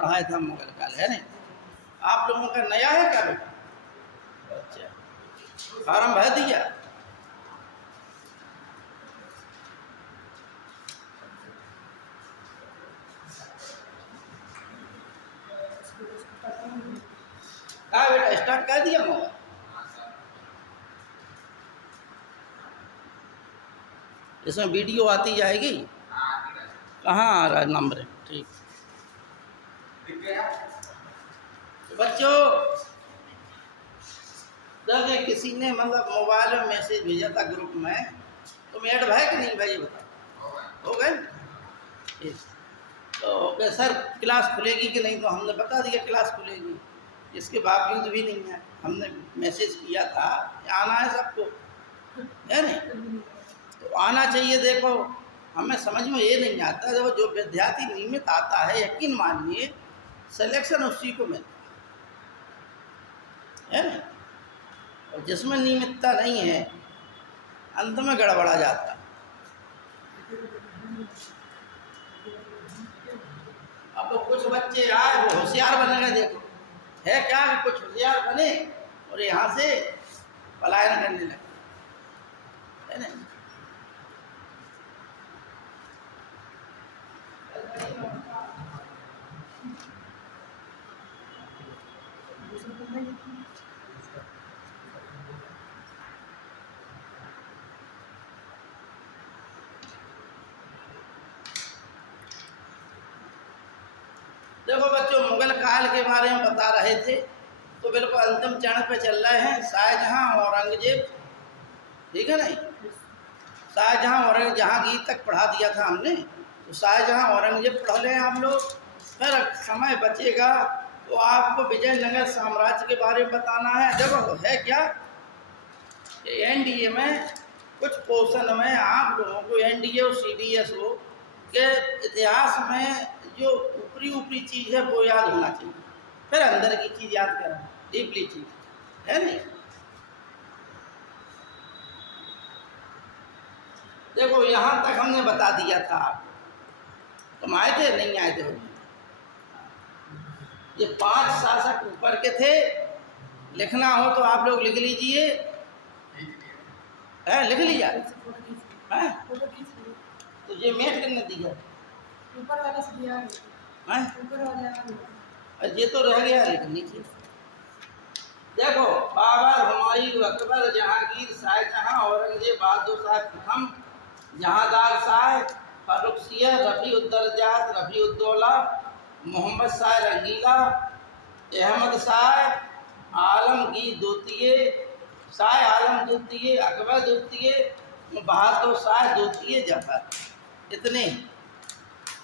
पढ़ाया था मुगल काल, है नहीं? आप लोगों का नया है क्या बेटा? अच्छा, फार्म भर दिया? हाँ बेटा, स्टार्ट कर दिया मोबाइल? इसमें वीडियो आती जाएगी? कहाँ आ रहा है नंबर? ठीक। तो बच्चों देखिए, किसी ने मतलब मोबाइल में मैसेज भेजा था ग्रुप में, तुम ऐड भाई कि नहीं भाई, ये बताओ। हो गए? ठीक। तो सर क्लास खुलेगी कि नहीं? तो हमने बता दिया क्लास खुलेगी। इसके बावजूद भी नहीं है। हमने मैसेज किया था आना है सबको, है नहीं? तो आना चाहिए। देखो हमें समझ में ये नहीं आता, देखो जो विद्यार्थी नियमित आता है, यकीन मानिए सिलेक्शन उसी को मिलता है ना? और जिसमें नियमितता नहीं है अंत में गड़बड़ा जाता है। अब तो कुछ बच्चे आए वो होशियार बन गए। देखो है क्या कि कुछ होशियार बने और यहाँ से पलायन करने लगे, है ना? देखो बच्चों, मुगल काल के बारे में बता रहे थे, तो बिल्कुल अंतिम चरण पे चल रहे हैं। शाहजहां और औरंगजेब, ठीक है नहीं? शाहजहां और जहांगीर तक पढ़ा दिया था हमने, तो शाहजहां औरंगजेब पढ़ लें आप लोग। फिर समय बचेगा तो आपको विजयनगर साम्राज्य के बारे में बताना है। देखो है क्या, एनडीए में कुछ पोर्शन में आप लोगों को एनडीए और सीडीएसओ के इतिहास में जो ऊपरी ऊपरी चीज़ है वो याद होना चाहिए, फिर अंदर की चीज़ याद करना, डीपली चीज़, है नहीं? देखो यहाँ तक हमने बता दिया था आपको। तुम आए थे नहीं आए थे? ये 5 शासक ऊपर के थे। लिखना हो तो आप लोग लिख लीजिए, है लिख लिया है? तो ये मेट करने दिया ऊपर वाला से दिया है? ऊपर वाला ये तो रह गया लिखने की। देखो बाबर, हुमायूं, अकबर, जहांगीर, शाहजहां, औरंगजेब, बहादुर शाह प्रथम, जहांदार शाह, फारुखसिया, रफ़ी उद्दरजात, रफ़ी उद्दौला, मोहम्मद शाह रंगीला, अहमद शाह, आलमगीर द्वितीय, शाह आलम द्वितीय, अकबर द्वितीय, बहादुर शाह द्वितीय, जफर। इतने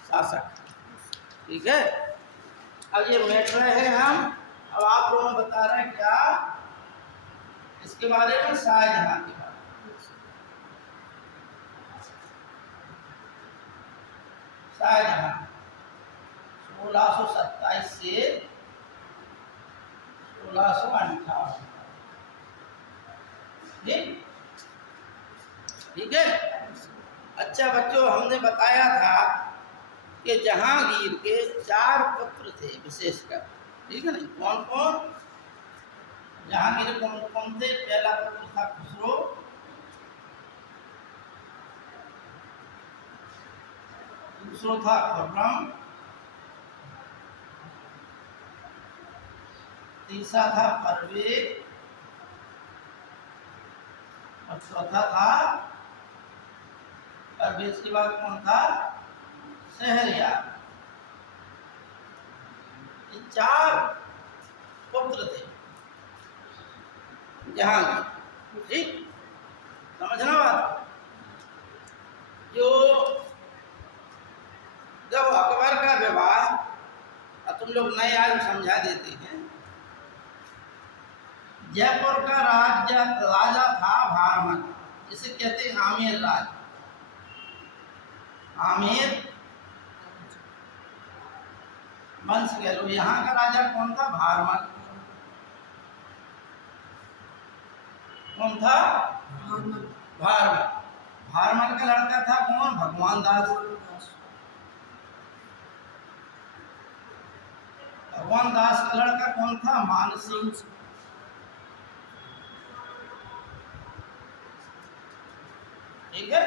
शासक, ठीक है? अब ये मेट रहे हैं हम। अब आप लोगों को बता रहे हैं क्या इसके बारे में, शाहजहां के बारे में। शाहजहां 1627 से 1658, ठीक है? अच्छा बच्चों, हमने बताया था कि जहांगीर के 4 पुत्र थे विशेषकर, ठीक है नहीं? कौन कौन? जहांगीर कौन कौन थे? पहला पुत्र था खुसरो, दूसरा था खुर्रम, तीसरा था परवेज और चौथा था, परवेज के बाद कौन था? शहरयार। ये 4 पुत्र थे जहांगीर, ठीक? समझना बात। जो जब अकबर का विवाह, अब तुम लोग नए आए समझा देते हैं। जयपुर का राजा था भारमल, जिसे कहते हैं आमेर राज। आमेर वंश कह लो। यहाँ का राजा कौन था? भारमल। कौन था? भारमल। भारमल का लड़का था कौन? भगवान दास। भगवान दास का लड़का कौन था? मान सिंह। ठीक है।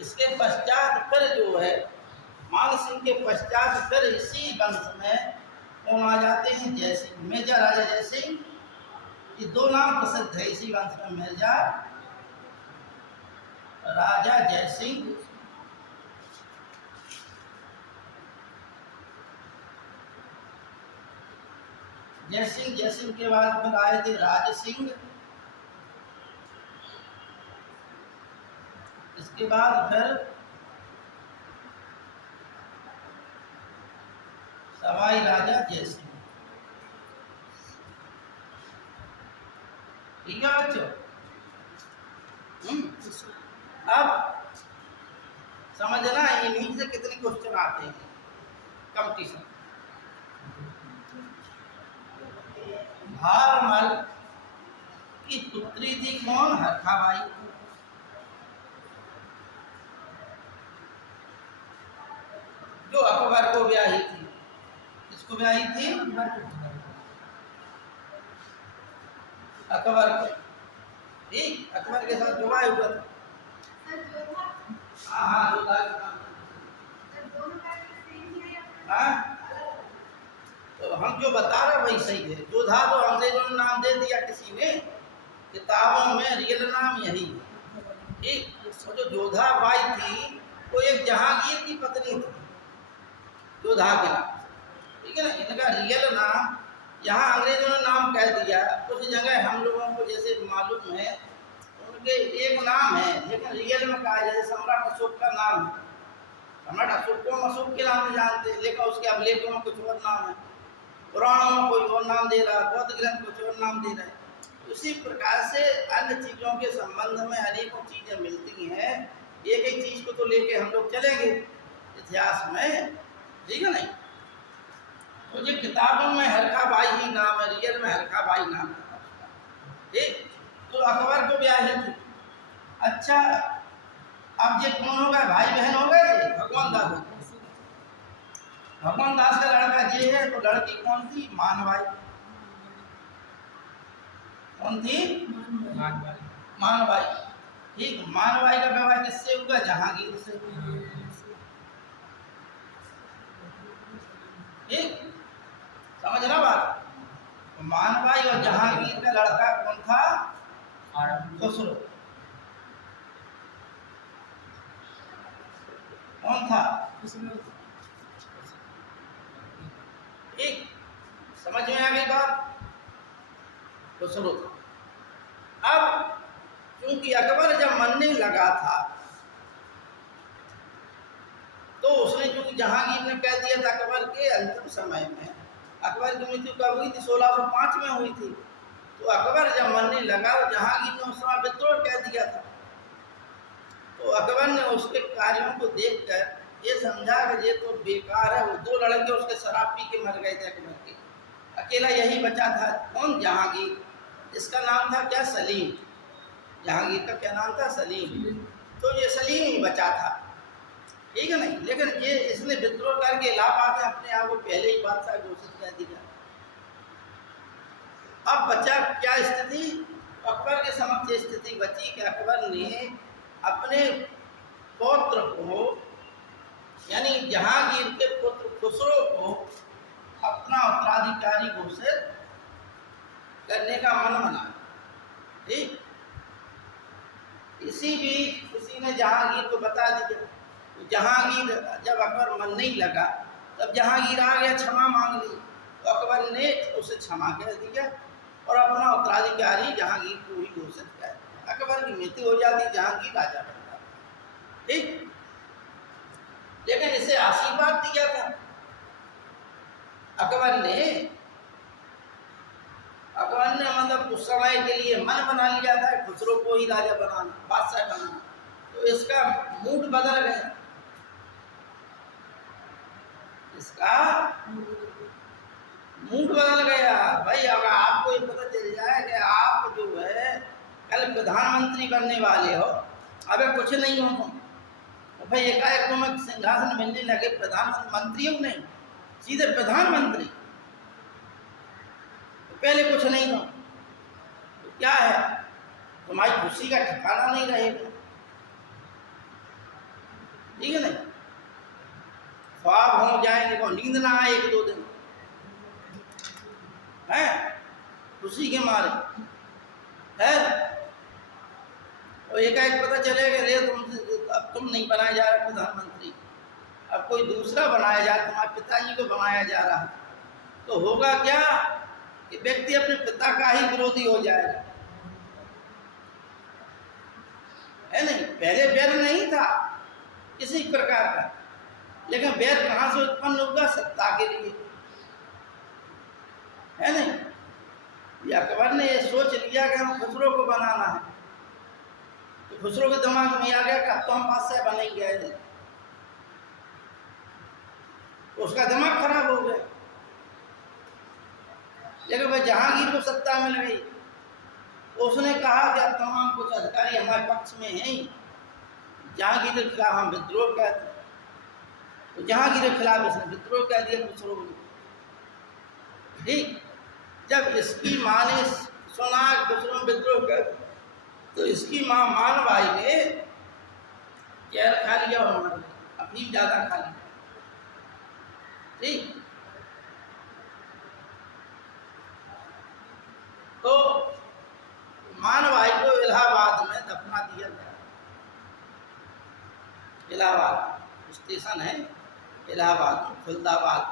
इसके पश्चात फिर जो है मान सिंह के पश्चात फिर इसी वंश में कौन आ जाते हैं? जय सिंह, मिर्जा राजा जय सिंह। ये दो नाम प्रसिद्ध है इसी वंश में, मिर्जा राजा जय सिंह। जय सिंह के बाद फिर आए थे राज सिंह। इसके बाद फिर सवाई राजा जय सिंह। ठीक है बच्चों। अब समझना इन्हीं से कितने क्वेश्चन आते हैं कंपटीशन। भारमल की पुत्री थी कौन? हरखाबाई। जो अकबर को ब्याही थी। किसको ब्याही थी? अकबर को। ठीक, अकबर के साथ विवाह हुआ था। हाँ हाँ, जोधा का नाम। हाँ, तो हम जो बता रहे वही सही है। जोधा तो अंग्रेजों ने नाम दे दिया किसी ने, किताबों में रियल नाम यही है। ठीक, तो जो जोधा बाई थी वो एक जहांगीर की पत्नी थी, जोधा के नाम। ठीक है ना। इनका रियल नाम यहाँ अंग्रेजों ने नाम कह दिया। कुछ जगह हम लोगों को जैसे मालूम है उनके एक नाम है, लेकिन रियल में कहा जाए सम्राट अशोक का नाम है। सम्राट अशोक को हम अशोक के नाम से जानते हैं, लेकिन उसके अभिलेखों में कुछ और नाम है, पुराणों में कोई और नाम दे रहा है, बौद्ध ग्रंथ कुछ और नाम दे रहा है। उसी प्रकार से अन्य चीज़ों के संबंध में अनेकों चीज़ें मिलती हैं। एक एक चीज़ को तो लेके हम लोग चलेंगे इतिहास में। ठीक है नहीं। तो ये किताबों में हरखाबाई ही नाम है, रियल में हरखाबाई नाम है। ठीक, तो अकबर को ब्याही थी। अच्छा, अब ये कौन हो गए? भाई बहन हो गए। भगवान दास। भगवान दास का लड़का ये है, तो लड़की कौन थी? मानबाई। कौन थी? मानबाई। ठीक, मानबाई का विवाह किससे हुआ? जहांगीर से। ठीक, समझना बात। मानबाई और जहांगीर का लड़का कौन था? खुसरो। कौन था? ठीक, समझ में आ गई बात? खुसरो था। अब क्योंकि अकबर जब मरने लगा था तो उसने, क्योंकि जहांगीर ने कह दिया था अकबर के अंतिम समय में, अकबर की मृत्यु कब हुई थी? 1605 में हुई थी। तो अकबर जब मरने लगा तो जहांगीर ने उस समय विद्रोह कह दिया था। तो अकबर ने उसके कार्यों को देखकर ये समझा कि ये तो बेकार है। वो दो लड़के उसके शराब पी के मर गए थे अकबर के, अकेला यही बचा था। कौन? जहांगीर। इसका नाम था क्या? सलीम। जहांगीर का क्या नाम था? सलीम। तो ये सलीम ही बचा था। ठीक है नहीं। लेकिन ये इसने विद्रोह करके इलाहाबाद में अपने आप को पहले ही बादशाह घोषित कर दिया। अब बचा क्या स्थिति? अकबर के समक्ष स्थिति बची कि अकबर ने अपने पौत्र को, यानी जहांगीर के पुत्र खुसरो को अपना उत्तराधिकारी घोषित करने का मन बना। ठीक, इसी बीच किसी ने जहांगीर को बता दिया। जहांगीर जब अकबर मन नहीं लगा तब जहांगीर आ गया, क्षमा मांग ली। तो अकबर ने उसे क्षमा कर दिया और अपना उत्तराधिकारी जहांगीर को ही घोषित कर दिया। अकबर की मृत्यु हो जाती, जहांगीर राजा बन जाता। ठीक, लेकिन इसे आशीर्वाद दिया था अकबर ने। मतलब उस समय के लिए मन बना लिया था खुसरो को ही राजा बनाना, बादशाह बनाना। तो इसका मूड बदल गया। इसका मूड बदल गया। भाई अगर आपको ये पता चल जाए कि आप जो है कल प्रधानमंत्री बनने वाले हो, अबे कुछ नहीं हो तुम, तो भाई एकाएक तुम्हें सिंहासन मिलने लगे, प्रधानमंत्री हो नहीं, सीधे प्रधानमंत्री, पहले कुछ नहीं था, तो क्या है, तुम्हारी खुशी का ठिकाना नहीं रहेगा, ठीक है नहीं। ख्वाब हो जाएंगे तो नींद ना आए 1-2 दिन है खुशी के मारे है, और एकाएक पता चलेगा रे अब तुम नहीं बनाया जा रहा प्रधानमंत्री, अब कोई दूसरा बनाया जा रहा, तुम्हारे पिताजी को बनाया जा रहा, तो होगा क्या कि व्यक्ति अपने पिता का ही विरोधी हो जाएगा, है नहीं। पहले वैर नहीं था किसी प्रकार का, लेकिन वैर कहाँ से उत्पन्न होगा, सत्ता के लिए, है नहीं। ये अकबर ने ये सोच लिया कि हम खुसरो को बनाना है, तो खुसरो के दिमाग में आ गया कि अब तो हम बादशाह बनेंगे, तो उसका दिमाग खराब हो गया। लेकिन वह जहांगीर को सत्ता मिल गई, उसने कहा कि अब तमाम कुछ अधिकारी हमारे पक्ष में हैं, जहांगीर के खिलाफ हम विद्रोह कर दें, तो जहांगीर के खिलाफ इसने विद्रोह कर दिया खुसरो ने, ठीक। जब इसकी माँ ने सुना खुसरो विद्रोह कर, तो इसकी माँ मानबाई ने जहर खा लिया और मर गई, अफीम ज़्यादा खा लिया, ठीक। तो मानबाई को इलाहाबाद में दफना दिया गया। इलाहाबाद स्टेशन है, Allahabad Khuldabad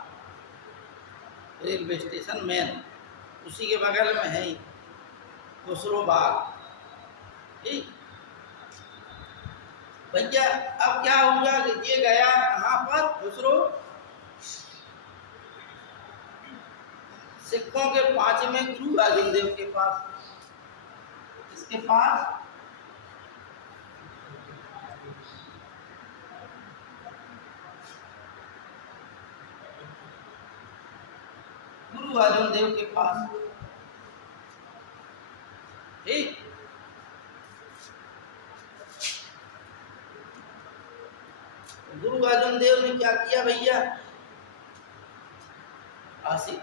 railway station main, उसी के बगल में है खुसरो बाग, ठीक। भैया अब क्या हुआ कि ये गया कहाँ पर, खुसरो सिखों के 5वें गुरु अर्जुन देव के पास, इसके पास गुरु अर्जुन देव के पास, ठीक। गुरु अर्जुन देव ने क्या किया भैया,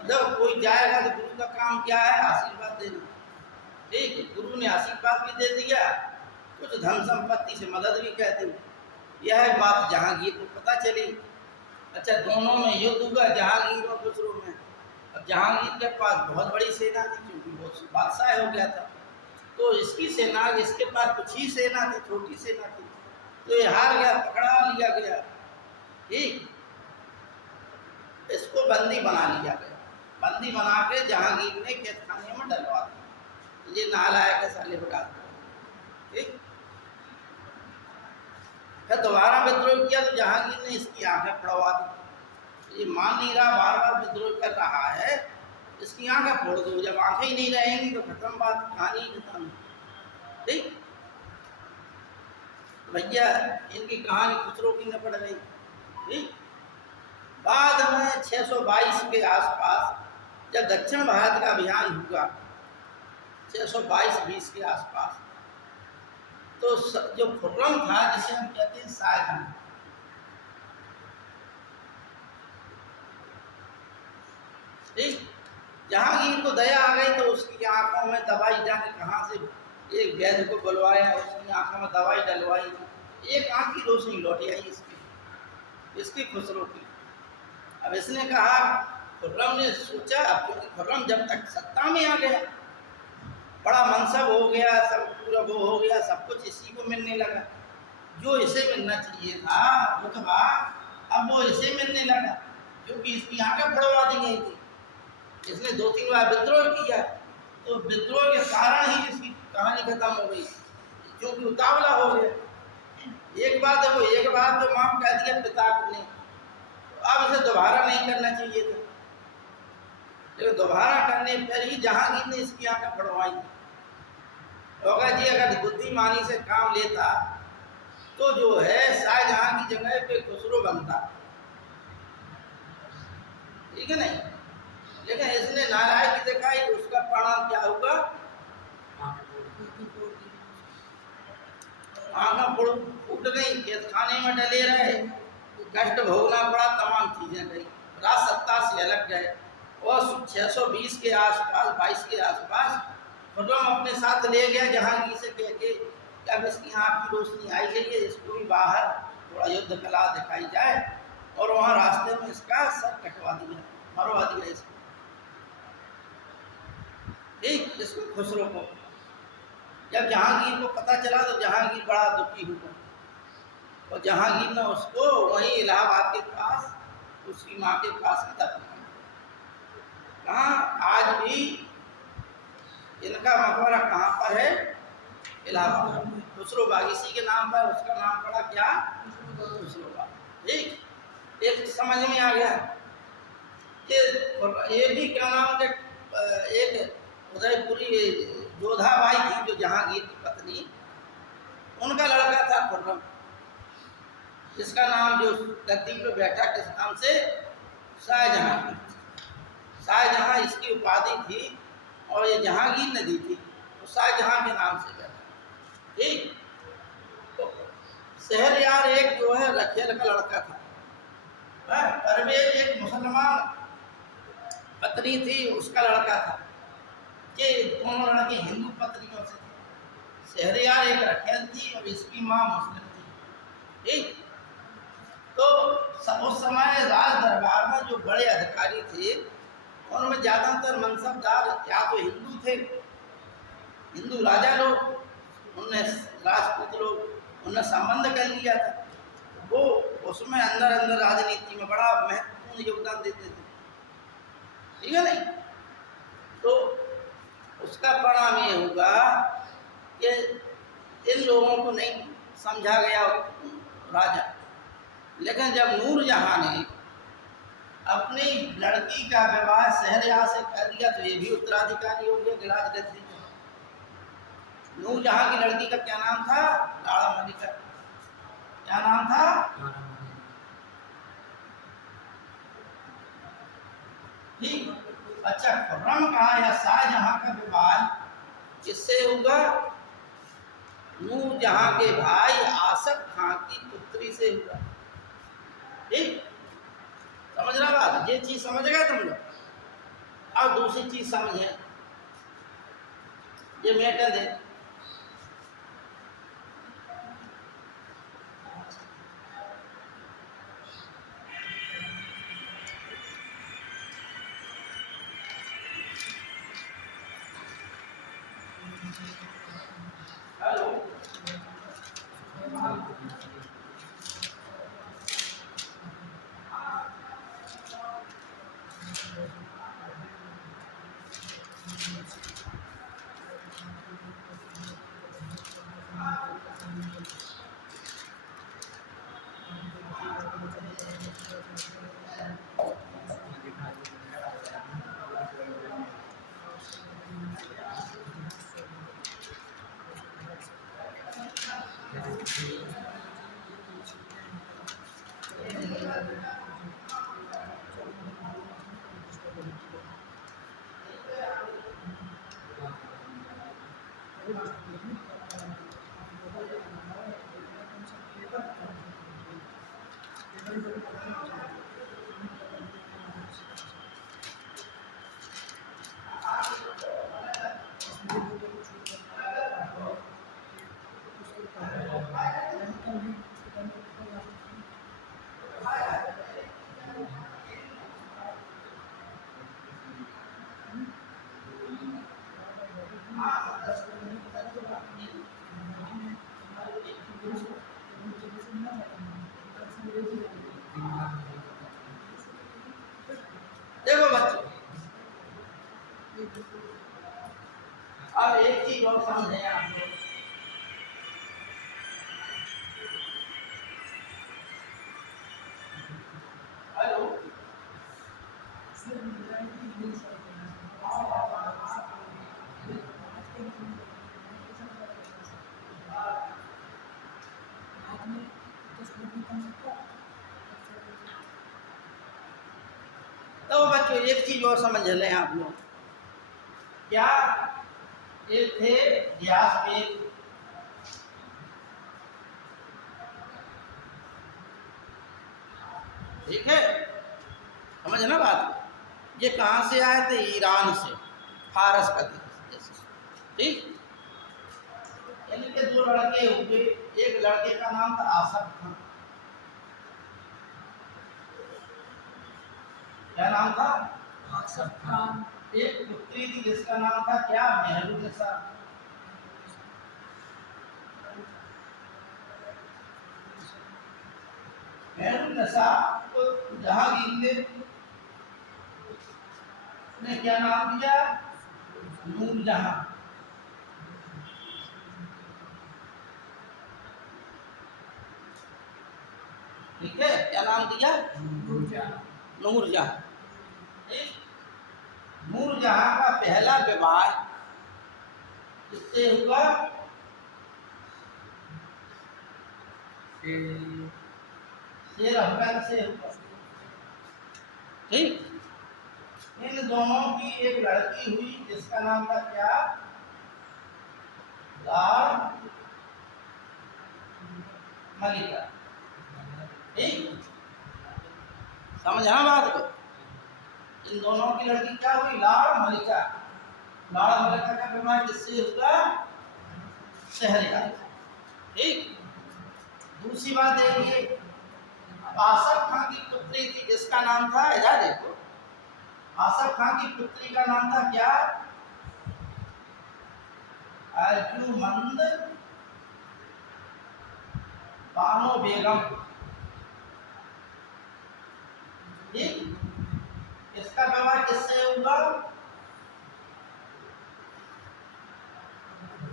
जब कोई जाएगा तो गुरु का काम क्या है, आशीर्वाद देना, ठीक। गुरु ने आशीर्वाद भी दे दिया, कुछ धन संपत्ति से मदद भी कर दी। यह बात जहांगीर को पता चली। अच्छा, दोनों में युद्ध हुआ, जहांगीर और खुसरो में। अब जहांगीर के पास बहुत बड़ी सेना थी, क्योंकि वो बादशाह हो गया था, तो इसकी सेना, इसके पास कुछ ही सेना थी, छोटी सेना थी, तो ये हार गया, पकड़ा लिया गया, ठीक। इसको बंदी बना लिया गया, बंदी बना के जहांगीर ने कैदखाने में डलवा दिया, ये नालायक है साले बता, ठीक। फिर दोबारा विद्रोह किया तो जहांगीर ने इसकी आंखें पड़वा दी, ये मान नहीं रहा, बार बार विद्रोह कर रहा है, इसकी आंखें फोड़ दो, जब आंखें ही नहीं रहेंगी तो खत्म बात, कहानी खत्म, ठीक। भैया इनकी कहानी खुसरो की न पड़ गई, ठीक। बाद में 622 के आसपास जब दक्षिण भारत का अभियान हुआ, 622-20 के आसपास, तो जो खुर्रम था, जिसे हम कहते हैं शाहजहां, ठीक। जहांगीर को दया आ गई तो उसकी आंखों में दवाई, जाने कहाँ से एक वैद्य को बुलवाया, उसकी आंखों में दवाई डलवाई, एक आंख की रोशनी लौट आई इसकी खुसरो की। अब इसने कहा, खुर्रम ने सोचा, अब क्योंकि खुर्रम जब तक सत्ता में आ गया, बड़ा मनसब हो गया, सब पूरा वो हो गया, सब कुछ इसी को मिलने लगा, जो इसे मिलना चाहिए था रुतबा, अब वो इसे मिलने लगा, क्योंकि इसकी आंखें पड़वा दी गई थी। इसने 2-3 बार विद्रोह किया, तो विद्रोह के कारण ही इसकी कहानी खत्म हो गई, क्योंकि उतावला हो गया। एक बात है, वो एक बात तो माफ कह दिया पिता ने, तो अब इसे दोबारा नहीं करना चाहिए था, लेकिन दोबारा करने पर ही जहांगीर ने इसकी आंखें पड़वाई। होगा जी, अगर बुद्धिमानी से काम लेता तो जो है शाहजहां की जगह पे खुसरो बनता, ठीक है नहीं। लेकिन इसने नालायकी दिखाई, उसका परिणाम क्या होगा, आंखें फूट गई, कैदखाने में डले रहे, कष्ट भोगना पड़ा, तमाम चीजें गई, राज सत्ता से अलग गए, और 620 के आसपास 22 के आसपास खुर्रम अपने साथ ले गया जहांगीर से कह के कि अब इसकी आँख की रोशनी आई गई है, इसको भी बाहर थोड़ा युद्ध कला दिखाई जाए, और वहाँ रास्ते में इसका सर कटवा दिया, मरवा दिया इसको। ठीक, इसको खुसरो को जब जहांगीर को पता चला तो जहांगीर बड़ा दुखी हुआ, और जहांगीर ने उसको वहीं इलाहाबाद के पास उसकी माँ के पास ही दफन किया। कहाँ आज भी इनका मकबरा कहाँ पर है? इलाहाबाद। खुसरो बाग इसी के नाम पर उसका नाम पड़ा क्या? खुसरो बाग। ठीक, एक समझ में आ गया कि ये भी क्या नाम के एक उदयपुरी जोधाबाई थी जो जहांगीर की पत्नी, उनका लड़का था खुर्रम, जिसका नाम जो गद्दी पे बैठा किस नाम से? शाहजहां। शाहजहां इसकी उपाधि थी, और ये जहांगीर ने दी थी, तो शाहजहां के नाम से बैठा। ठीक, तो शहरयार एक जो है रखेल का लड़का था, परवेज एक मुसलमान पत्नी थी, उसका लड़का था। ये दोनों लड़के हिंदू पत्नियों से थे। शहरयार एक रखेल थी और इसकी माँ मुस्लिम थी। ठीक, तो उस समय राज दरबार में जो बड़े अधिकारी थे उनमें ज़्यादातर मनसबदार या तो हिंदू थे, हिंदू राजा लोग, उनने राजपूत लोग उनने संबंध कर लिया था। वो उसमें अंदर अंदर राजनीति में बड़ा महत्वपूर्ण योगदान देते थे। ठीक है नहीं? तो उसका परिणाम ये होगा कि इन लोगों को नहीं समझा गया राजा, लेकिन जब नूरजहां ने अपनी लड़की का विवाह शहरयार से कर दिया तो ये भी उत्तराधिकारी हो गया गिलास गद्दी का। नूरजहां की लड़की का क्या नाम था? लाड़ा मलिका। क्या नाम था? ठीक, अच्छा, खुर्रम का या शाहजहां का विवाह किससे होगा? नूरजहां के भाई आसफ खां की पुत्री से हुआ। ठीक, समझना बात? ये चीज समझ गए तुम लोग? अब दूसरी चीज समझे, ये मैटर दे। हेलो, देखो बच्चों, अब एक चीज और समझे आप लोग। हेलो, तो बच्चों एक चीज और समझ लें आप लोग। क्या एक थे व्यासदेव, ठीक है, समझना बात? ये कहाँ से आए थे? ईरान से, फारस का देश जैसे। ठीक, यानी कि दो लड़के हुए, एक लड़के का नाम था आसफ खान। क्या नाम था? आसफ खान। एक पुत्री थी जिसका नाम था क्या? मेहरुन्निसा। मेहरुन्निसा को जहांगीर ने क्या नाम दिया? नूरजहां। ठीक है, क्या नाम दिया? नूरजहां। ठीक, नूरजहां का पहला विवाह किससे हुआ? शेर अफगान से हुआ। ठीक, इन दोनों की एक लड़की हुई जिसका नाम था क्या? लाल मलिका। ठीक, समझना बात को? इन दोनों की लड़की क्या हुई? लाल मलिका। लाल मलिका का विवाह किससे हुआ? शहरयार। ठीक, दूसरी बात देखिए, आसफ खान की पुत्री थी जिसका नाम था, इधर देखो, आसफ खान की पुत्री का नाम था क्या? अर्जुमंद बानो बेगम। ठीक, इसका विवाह किससे हुआ?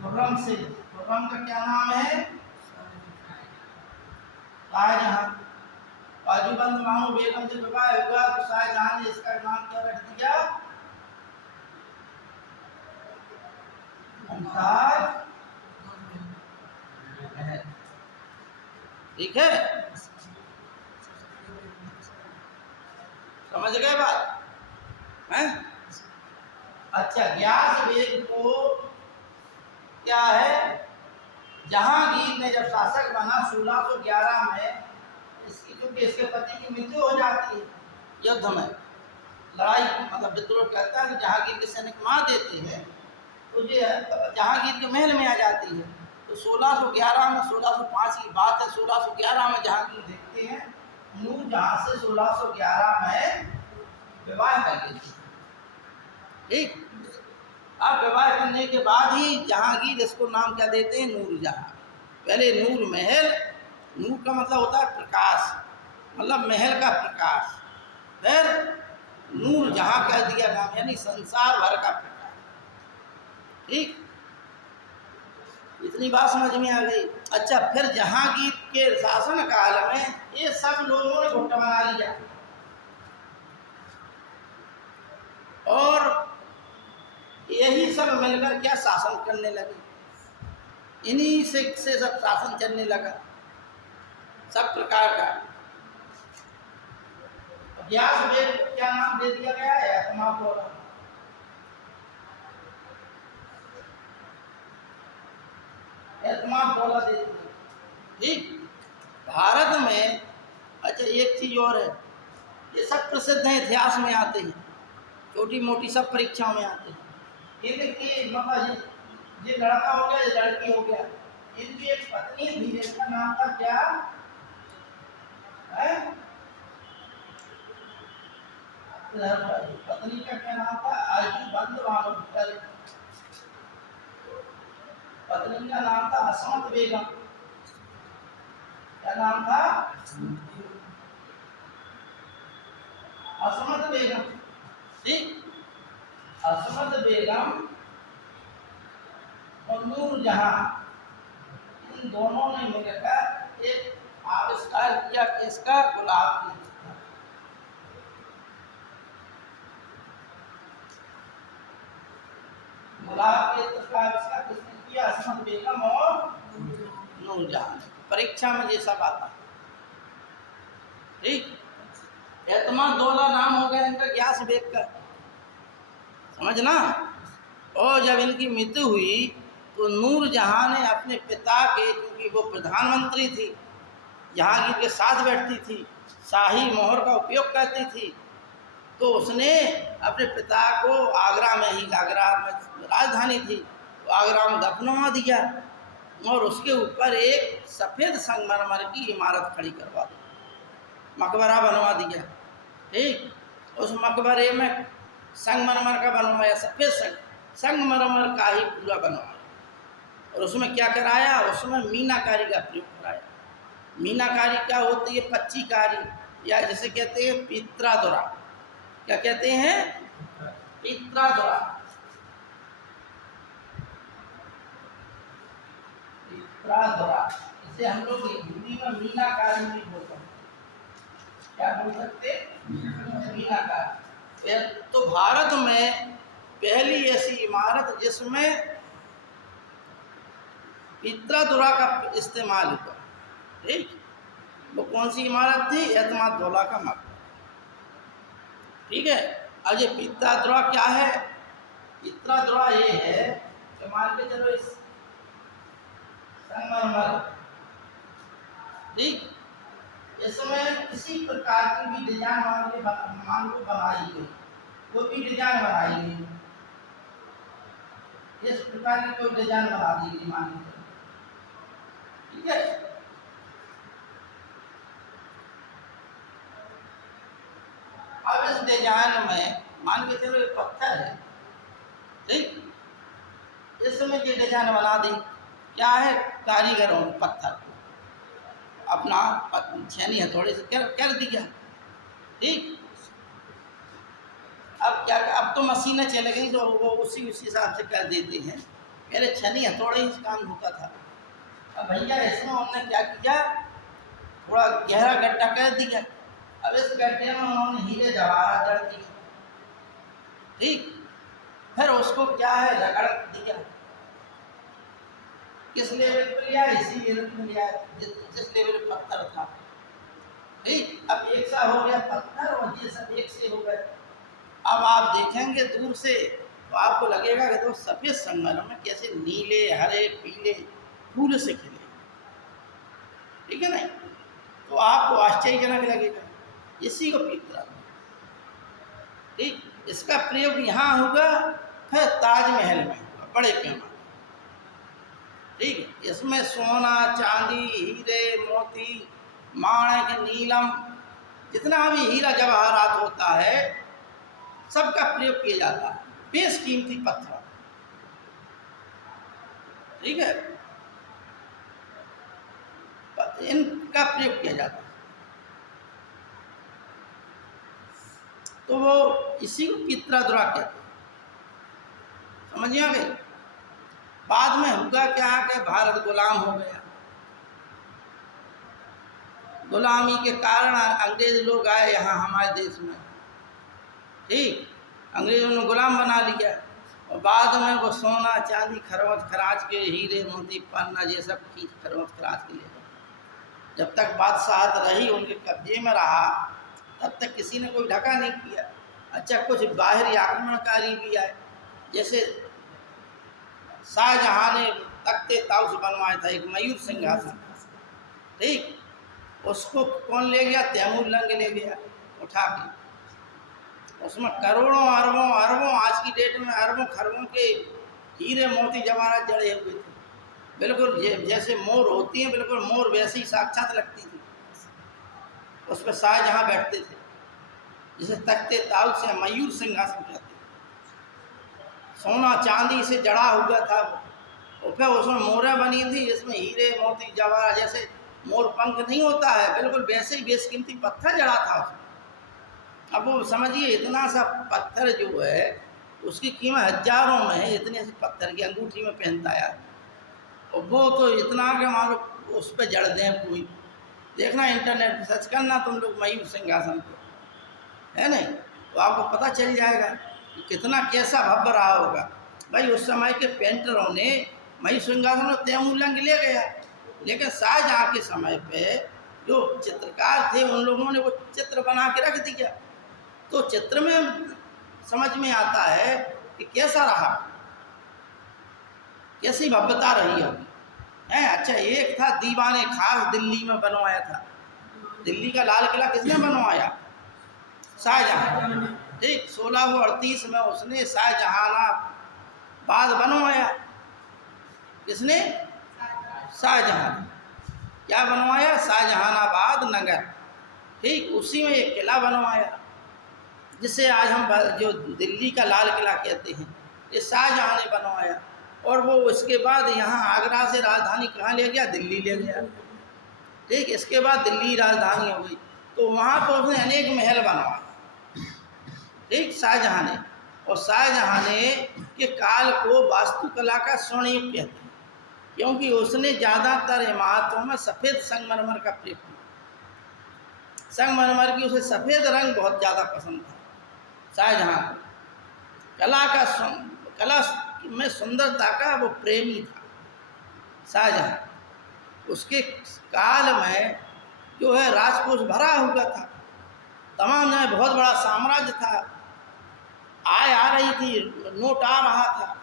खुर्रम से। खुर्रम का क्या नाम है? शाहजहां। बाजूबंद बानो बेगम से विवाह हुआ तो शाहजहां ने इसका नाम क्या रख दिया? मुमताज महल। ठीक है, समझ गए बात? हैं? अच्छा, ग्यास बेग को क्या है, जहांगीर ने जब शासक बना 1611 में, इसकी क्योंकि इसके पति की मृत्यु हो जाती है युद्ध में, लड़ाई मतलब विद्रोह करता है, जहांगीर के सैनिक मार देते हैं, तो ये जहांगीर के महल में आ जाती है। तो 1611 में, 1605 की बात है, 1611 में जहांगीर देखते हैं नूरजहां से 1611 में विवाह कर लेती है। ठीक, अब विवाह करने के बाद ही जहांगीर इसको नाम क्या देते हैं? नूरजहां। पहले नूर महल, नूर का मतलब होता है प्रकाश, मतलब महल का प्रकाश, फिर नूरजहां कह दिया नाम, यानी संसार भर का प्रकाश। ठीक, इतनी बात समझ में आ गई? अच्छा, फिर जहांगीर के शासन काल में ये सब लोगों ने गुट बना लिया और यही सब मिलकर क्या शासन करने लगे, इन्हीं से सब शासन चलने लगा सब प्रकार का। ग्यास बेग को क्या नाम दे दिया गया है? एतमादौला। एतमादौला दे दिया। ठीक, भारत में अच्छा एक चीज और है, ये सब प्रसिद्ध है, इतिहास में आते हैं, छोटी मोटी सब परीक्षाओं में आते हैं। इनकी मतलब ये लड़का हो गया, ये लड़की हो गया, इनकी एक पत्नी थी जिसका नाम था क्या है? पत्नी का क्या नाम था? आजूबंद बानो। पत्नी का नाम था असमत बेगम। क्या नाम था? असमत बेगम। ठीक, असमत बेगम और नूरजहां, इन दोनों ने मिलकर एक आविष्कार किया किसका? गुलाब की। गुलाब के इत्र का आविष्कार किसने किया? असमत बेगम और नूरजहां। परीक्षा में ये सब आता है। ठीक, एतमादौला नाम हो गया इनका ग्यास बेग का, समझना। और जब इनकी मृत्यु हुई तो नूरजहां ने अपने पिता के, क्योंकि वो प्रधानमंत्री थी, जहांगीर के साथ बैठती थी, शाही मोहर का उपयोग करती थी, तो उसने अपने पिता को आगरा में ही, आगरा में राजधानी थी, तो आगरा में दफनवा दिया और उसके ऊपर एक सफ़ेद संगमरमर की इमारत खड़ी करवा दी, मकबरा बनवा दिया। ठीक, उस मकबरे में संगमरमर का बनवाया, सफ़ेद संगमरमर का ही पूरा बनवाया, और उसमें क्या कराया, उसमें मीनाकारी का प्रयोग कराया। मीनाकारी क्या होती है? पच्चीकारी, या जिसे कहते हैं पित्रादुरा। क्या कहते हैं? पित्रादुरा। पित्रादुरा, इसे हम लोग हिंदी में मीनाकारी नहीं बोल सकते। क्या बोल सकते? मीनाकारी। तो भारत में पहली ऐसी इमारत जिसमें पित्रादुरा का इस्तेमाल हुआ। ठीक, वो कौन सी इमारत थी? एतमादुल्ला का मकबरा। ठीक है, अब ये पित्रादुरा क्या है? पित्रादुरा ये है कि मान के चलो इस संगमरमर, ठीक, इसमें किसी प्रकार की भी डिजाइन मान को बनाई गई, वो भी डिजाइन बनाई गई, इस प्रकार की कोई डिजाइन बना दी गई मान के, ठीक है। अब इस डिजाइन में मान के चलो एक पत्थर है, ठीक, इसमें ये डिजाइन बना दी। क्या है? कारीगरों ने पत्थर को अपना छेनी हथौड़े से कर दिया। ठीक, अब क्या, अब तो मशीनें चल गई तो वो उसी हिसाब से कर देते हैं, पहले छेनी हथौड़े ही काम होता था। अब भैया इसमें उन्होंने क्या किया, थोड़ा गहरा गड्ढा कर दिया। अब इस गड्ढे में उन्होंने हीरे जवाहरात जड़ दिए। ठीक, फिर उसको क्या है, रगड़ दिया। किस लेवल पर लिया? इसी लेवल पर लिया जिस लेवल पर पत्थर था। ठीक, अब एक सा हो गया पत्थर और ये सब एक से हो गए। अब आप देखेंगे दूर से तो आपको लगेगा कि तो सफ़ेद संगमरमर में कैसे नीले हरे पीले फूल से खिले, ठीक है नहीं? तो आपको आश्चर्यजनक लगेगा, इसी को पित्रा। ठीक, इसका प्रयोग यहाँ होगा, फिर ताजमहल में होगा बड़े पैमाने। ठीक, इसमें सोना चांदी हीरे मोती माणिक नीलम जितना भी हीरा जवाहरात होता है सबका प्रयोग किया जाता है, बेशकीमती पत्थर। ठीक है, इनका प्रयोग किया जाता है। तो वो इसी को पित्रादुरा कहते हैं, समझिए गए। बाद में हुआ क्या कि भारत गुलाम हो गया। गुलामी के कारण अंग्रेज लोग आए यहाँ हमारे देश में। ठीक, अंग्रेजों ने गुलाम बना लिया और बाद में वो सोना चांदी खरवत खराज के हीरे मोती पन्ना ये सब चीज खरवत खराज के लिए जब तक बादशाहत रही, उनके कब्जे में रहा, तब तक किसी ने कोई ढका नहीं किया। अच्छा, कुछ बाहरी आक्रमणकारी भी आए, जैसे शाहजहां ने तख्ते ताउस बनवाया था, एक मयूर सिंहासन। ठीक, उसको कौन ले गया? तैमूर लंग ले गया उठा के। उसमें करोड़ों अरबों अरबों, आज की डेट में अरबों खरबों के हीरे मोती जवाहरात जड़े हुए थे। बिल्कुल जैसे मोर होती हैं, बिल्कुल मोर वैसे ही साक्षात लगती थी। उस पर शाहजहां बैठते थे, जिसे तख्ते ताउस से मयूर सिंहासन कहते हैं। सोना चांदी से जड़ा हुआ था और फिर उसमें मोरें बनी थी, जिसमें हीरे मोती जवाहरात जैसे मोर पंख नहीं होता है, बिल्कुल वैसे ही बेशकीमती पत्थर जड़ा था उसमें। अब वो समझिए, इतना सा पत्थर जो है उसकी कीमत हजारों में है। इतने से पत्थर की अंगूठी में पहनता यार, और वो तो इतना कि मान लो उस पर जड़ दें कोई। देखना इंटरनेट पर सर्च करना तुम लोग मयूर सिंहासन को, है नहीं, तो आपको पता चल जाएगा कि कितना कैसा भव्य रहा होगा। भाई उस समय के पेंटरों ने मयूर सिंहासन में तैमूर लंग ले गया, लेकिन शाहजहां के समय पे जो चित्रकार थे उन लोगों ने वो चित्र बना के रख दिया। तो चित्र में समझ में आता है कि कैसा रहा, कैसी भव्यता रही होगी। है अच्छा, एक था दीवाने खास, दिल्ली में बनवाया था। दिल्ली का लाल किला किसने बनवाया? शाहजहां। ठीक 1638 में उसने शाहजहानाबाद बनवाया। किसने? शाहजहां। क्या बनवाया? शाहजहानाबाद नगर। ठीक उसी में एक किला बनवाया जिसे आज हम जो दिल्ली का लाल किला कहते हैं, ये शाहजहां ने बनवाया। और वो इसके बाद यहाँ आगरा से राजधानी कहाँ ले गया? दिल्ली ले गया। ठीक इसके बाद दिल्ली राजधानी हो गई। तो वहाँ पर उसने अनेक महल बनवाए। ठीक शाहजहां ने। और शाहजहां ने के काल को वास्तुकला का स्वर्णयुग कहते हैं, क्योंकि उसने ज़्यादातर इमारतों में सफ़ेद संगमरमर का प्रयोग किया। संगमरमर की उसे सफ़ेद रंग बहुत ज़्यादा पसंद था शाहजहां को। कला में सुंदरता का वो प्रेमी था शाहजहां। उसके काल में जो है राजकोष भरा हुआ था, तमाम जगह बहुत बड़ा साम्राज्य था, आय आ रही थी, नोट आ रहा था,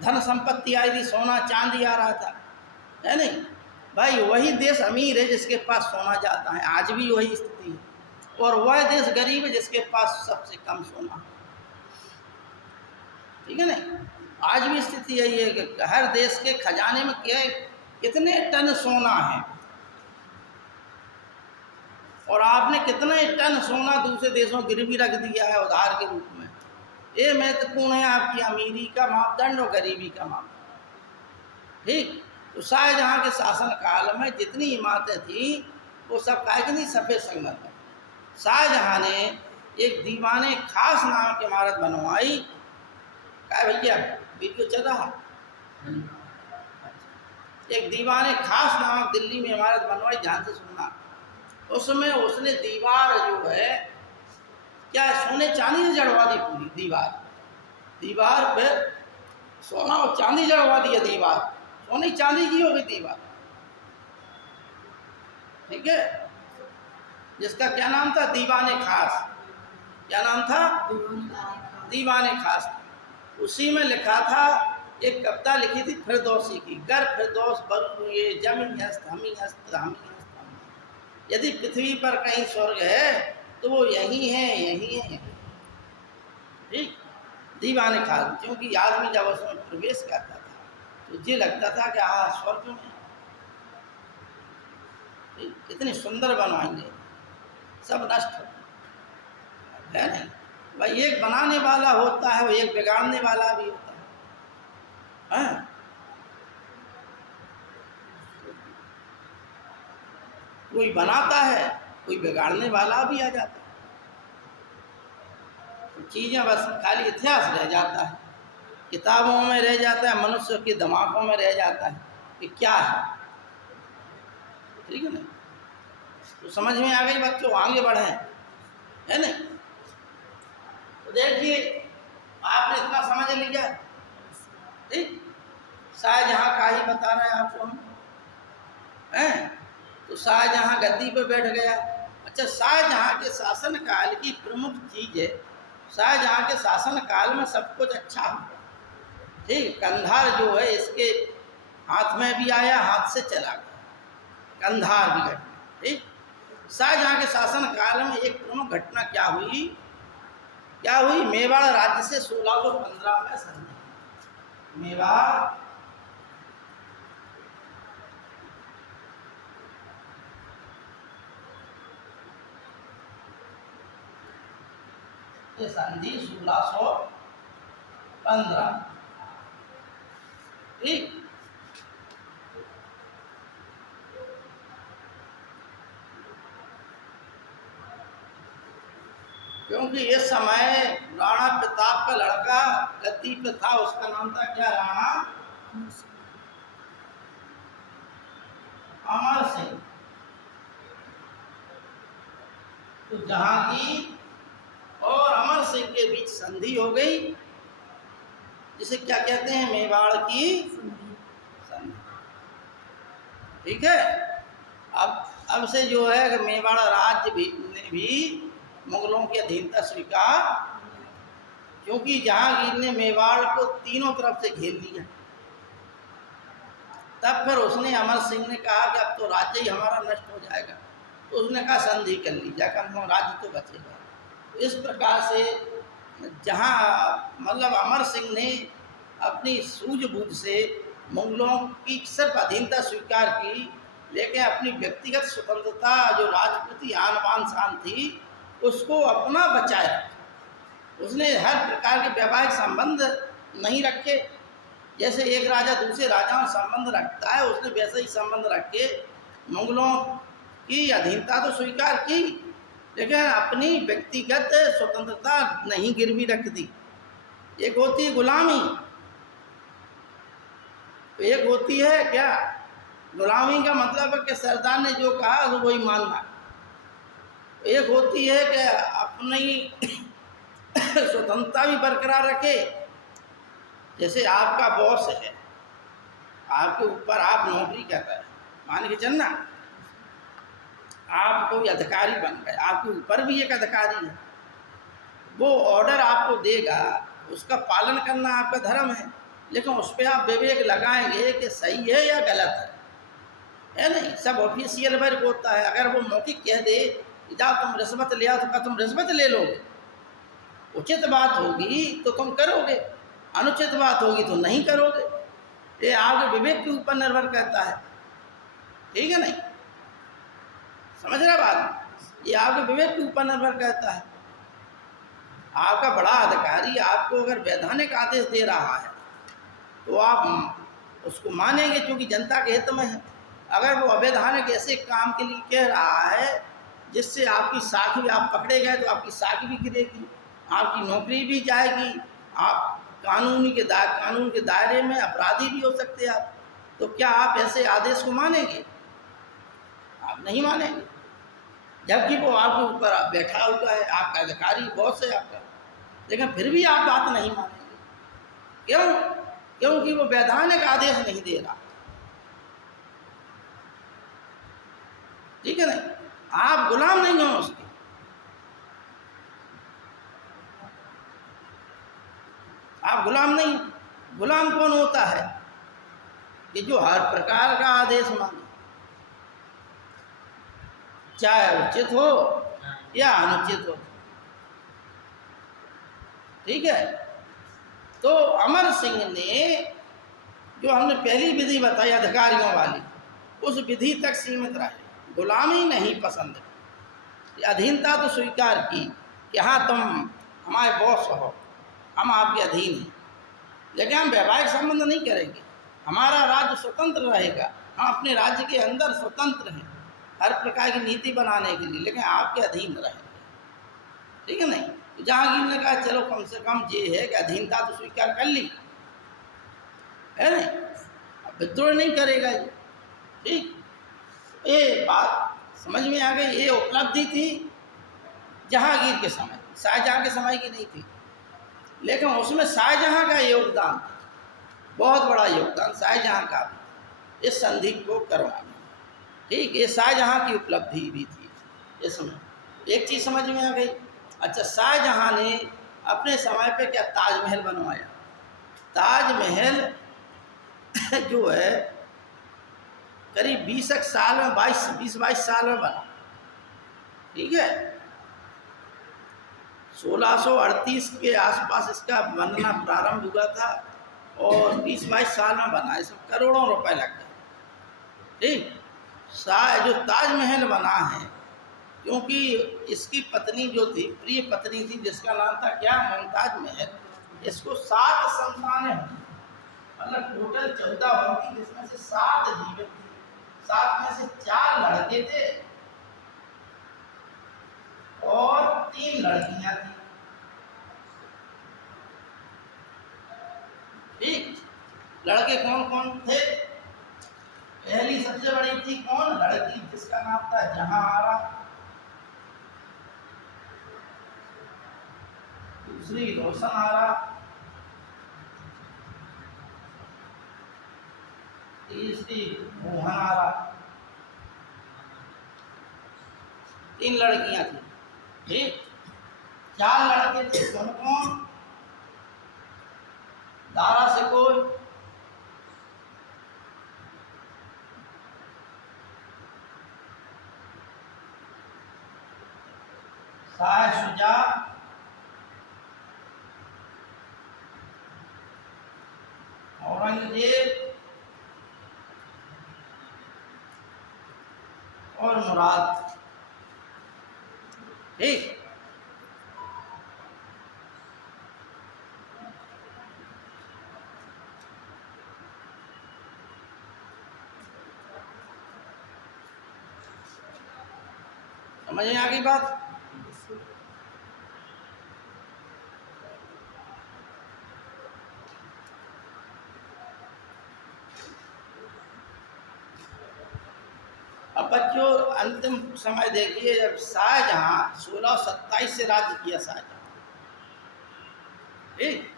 धन संपत्ति आई थी, सोना चांदी आ रहा था, है नहीं भाई? वही देश अमीर है जिसके पास सोना जाता है, आज भी वही स्थिति है। और वह देश गरीब है जिसके पास सबसे कम सोना है। ठीक है नहीं? आज भी स्थिति यही है कि हर देश के खजाने में कितने टन सोना है, और आपने कितने टन सोना दूसरे देशों गिरवी रख दिया है उधार के रूप में। ये महत्वपूर्ण है आपकी अमीरी का मापदंड और गरीबी का मापदंड। ठीक तो शाहजहां के शासन काल में जितनी इमारतें थी वो सब काहे की नहीं? सफ़ेद संगमरमर। शाहजहां ने एक दीवाने खास नाम की इमारत बनवाई। क्या भैया वीडियो चल रहा? एक दीवाने खास नामक दिल्ली में इमारत बनवाई, ध्यान से सुनना। उसमें उसने दीवार जो है क्या सोने चांदी से जड़वा दी, पूरी दीवार पे सोना और चांदी जड़वा दिया। दीवार सोने चांदी की हो गई दीवार। ठीक है, जिसका क्या नाम था? दीवाने खास। क्या नाम था? दीवाने खास। उसी में लिखा था, एक कविता लिखी थी फिरदौसी की, गर फिरदौस बरु ये जमी हस्त हमी हस्त हमी हस्त। यदि पृथ्वी पर कहीं स्वर्ग है तो वो यही है, यही है। ठीक दीवाने खास, क्योंकि आदमी जब उसमें प्रवेश करता था तो ये लगता था कि स्वर्ग में। इतनी सुंदर बनवाएंगे, सब नष्ट है नहीं भाई। एक बनाने वाला होता है, वो एक बिगाड़ने वाला भी होता है। कोई बनाता है, कोई बिगाड़ने वाला भी आ जाता है। तो चीज़ें बस खाली इतिहास रह जाता है, किताबों में रह जाता है, मनुष्य के दिमागों में रह जाता है कि क्या है। ठीक है ना? तो समझ में आ गई बच्चों, आगे बढ़े, है ना? तो देखिए आपने इतना समझ लिया। ठीक शाहजहां का ही बता रहे हैं आपको हम, हैं? तो शाहजहां गद्दी पे बैठ गया। अच्छा, शाहजहां के शासन काल की प्रमुख चीज़ है, शाहजहां के शासन काल में सब कुछ अच्छा हुआ। ठीक कंधार जो है इसके हाथ में भी आया, हाथ से चला गया, कंधार भी घटना। ठीक शाहजहां के शासन काल में एक प्रमुख घटना क्या हुई? मेवाड़ राज्य से 1615 में संधि। मेवाड़ ये संधि 1615। ठीक क्योंकि इस समय राणा प्रताप का लड़का गद्दी पे था, उसका नाम था क्या? राणा अमर सिंह। तो जहांगीर और अमर सिंह के बीच संधि हो गई, जिसे क्या कहते हैं? मेवाड़ की संधि। ठीक है, अब से जो है कि मेवाड़ राज्य ने भी मुगलों की अधीनता स्वीकार, क्योंकि जहांगीर ने मेवाड़ को तीनों तरफ से घेर लिया। तब फिर उसने अमर सिंह ने कहा कि अब तो राज्य ही हमारा नष्ट हो जाएगा, तो उसने कहा संधि कर ली, जाकर हम राज्य तो बचेगा। इस प्रकार से जहाँ मतलब अमर सिंह ने अपनी सूझबूझ से मुगलों की सिर्फ अधीनता स्वीकार की, लेकिन अपनी व्यक्तिगत स्वतंत्रता जो राजपूती आन बान शान थी उसको अपना बचाए रखा। उसने हर प्रकार के वैवाहिक संबंध नहीं रखे, जैसे एक राजा दूसरे राजाओं से संबंध रखता है उसने वैसे ही संबंध रख के मुगलों की अधीनता तो स्वीकार की, लेकिन अपनी व्यक्तिगत स्वतंत्रता नहीं गिरवी रख दी। एक होती है गुलामी, एक होती है क्या, गुलामी का मतलब है कि सरदार ने जो कहा तो वही मानना। एक होती है कि अपनी स्वतंत्रता भी बरकरार रखे, जैसे आपका बॉस है, आपके ऊपर आप नौकरी कर रहे हैं, मान के चलना आप कोई अधिकारी बन गए, आपके ऊपर भी एक अधिकारी है, वो ऑर्डर आपको देगा, उसका पालन करना आपका धर्म है, लेकिन उस पर आप विवेक लगाएंगे कि सही है या गलत है नहीं। सब ऑफिशियल वर्क होता है, अगर वो मौखिक कह दे कि जाओ तुम रिश्वत ले आओ, तो क्या तुम रिश्वत ले लोगे? उचित बात होगी तो तुम करोगे, अनुचित बात होगी तो नहीं करोगे। ये आपके विवेक के ऊपर निर्भर करता है, ठीक है नहीं, समझ रहे बात? ये आपके विवेक के ऊपर निर्भर करता है। आपका बड़ा अधिकारी आपको अगर वैधानिक आदेश दे रहा है तो आप उसको मानेंगे, क्योंकि जनता के हित में है। अगर वो अवैधानिक ऐसे काम के लिए कह रहा है जिससे आपकी साख भी, आप पकड़े गए तो आपकी साख भी गिरेगी, आपकी नौकरी भी जाएगी, आप कानून के दायरे में अपराधी भी हो सकते हैं आप, तो क्या आप ऐसे आदेश को मानेंगे? आप नहीं मानेंगे, जबकि वो आपके ऊपर बैठा हुआ है, आपका अधिकारी बॉस है आपका, लेकिन फिर भी आप बात नहीं मानेंगे। क्यों? क्योंकि वो वैधानिक आदेश नहीं दे रहा, ठीक है नहीं, आप गुलाम नहीं हो उसके। आप गुलाम नहीं, गुलाम कौन होता है कि जो हर प्रकार का आदेश माने, चाहे उचित हो या अनुचित हो, ठीक है। तो अमर सिंह ने जो हमने पहली विधि बताई अधिकारियों वाली, उस विधि तक सीमित रहे, गुलामी नहीं पसंद, अधीनता तो स्वीकार की कि हाँ तुम हमारे बॉस हो, हम आपके अधीन हैं, लेकिन हम वैवाहिक संबंध नहीं करेंगे, हमारा राज्य स्वतंत्र रहेगा, हम अपने राज्य के अंदर स्वतंत्र हैं हर प्रकार की नीति बनाने के लिए, लेकिन आपके अधीन रहेंगे, ठीक है नहीं। तो जहांगीर ने कहा चलो कम से कम ये है कि अधीनता तो स्वीकार कर ली है नहीं, अब विद्रोह नहीं करेगा ये, ठीक। ये बात समझ में आ गई। ये उपलब्धि थी जहांगीर के समय, शाहजहां के समय की नहीं थी, लेकिन उसमें शाहजहां का योगदान, बहुत बड़ा योगदान शाहजहां का भी इस संधि को करवाने, ठीक। ये शाहजहां की उपलब्धि भी थी इसमें। एक चीज़ समझ में आ गई। अच्छा, शाहजहां ने अपने समय पे क्या ताजमहल बनवाया। ताजमहल जो है करीब 20 साल में, 20-22 साल में बना, ठीक है। 1638 के आसपास इसका बनना प्रारंभ हुआ था और 20-22 साल में बना, इसमें करोड़ों रुपए लग गए, ठीक। जो ताजमहल बना है, क्योंकि इसकी पत्नी जो थी, प्रिय पत्नी थी, जिसका नाम था क्या, मुमताज महल, इसको 7 संतानें, मतलब टोटल 14 होती, जिसमें से 7 जीवित थी, 7 में से 4 लड़के थे और 3 लड़कियां थी, ठीक। लड़के कौन कौन थे? पहली सबसे बड़ी थी कौन, लड़की, जिसका नाम था जहांआरा, दूसरी रोशनआरा, तीसरी मोहनआरा, 3 लड़कियां थी, ठीक। 4 लड़के थे, कौन कौन, दारा सिकोई, शाह शुजा औरंगजेब और मुराद। ठीक, समझ में आ गई बात? अब बच्चों अंतिम समय देखिए, जब शाहजहां 1627 से राज्य किया शाहजहां। ठीक,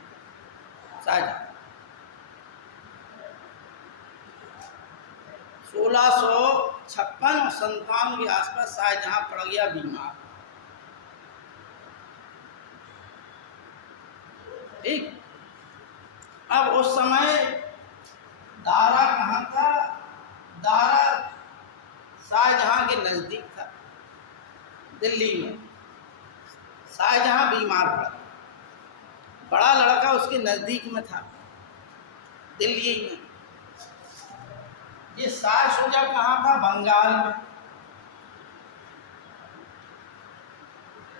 शाहजहां 1656 और 57 के आसपास शाहजहां पड़ गया बीमार। ठीक, अब उस समय दारा कहाँ था? दारा शाहजहां के नजदीक था, दिल्ली में। शाहजहां बीमार पड़ा, बड़ा लड़का उसके नजदीक में था, दिल्ली में। ये शाह शुजा कहाँ था? बंगाल में।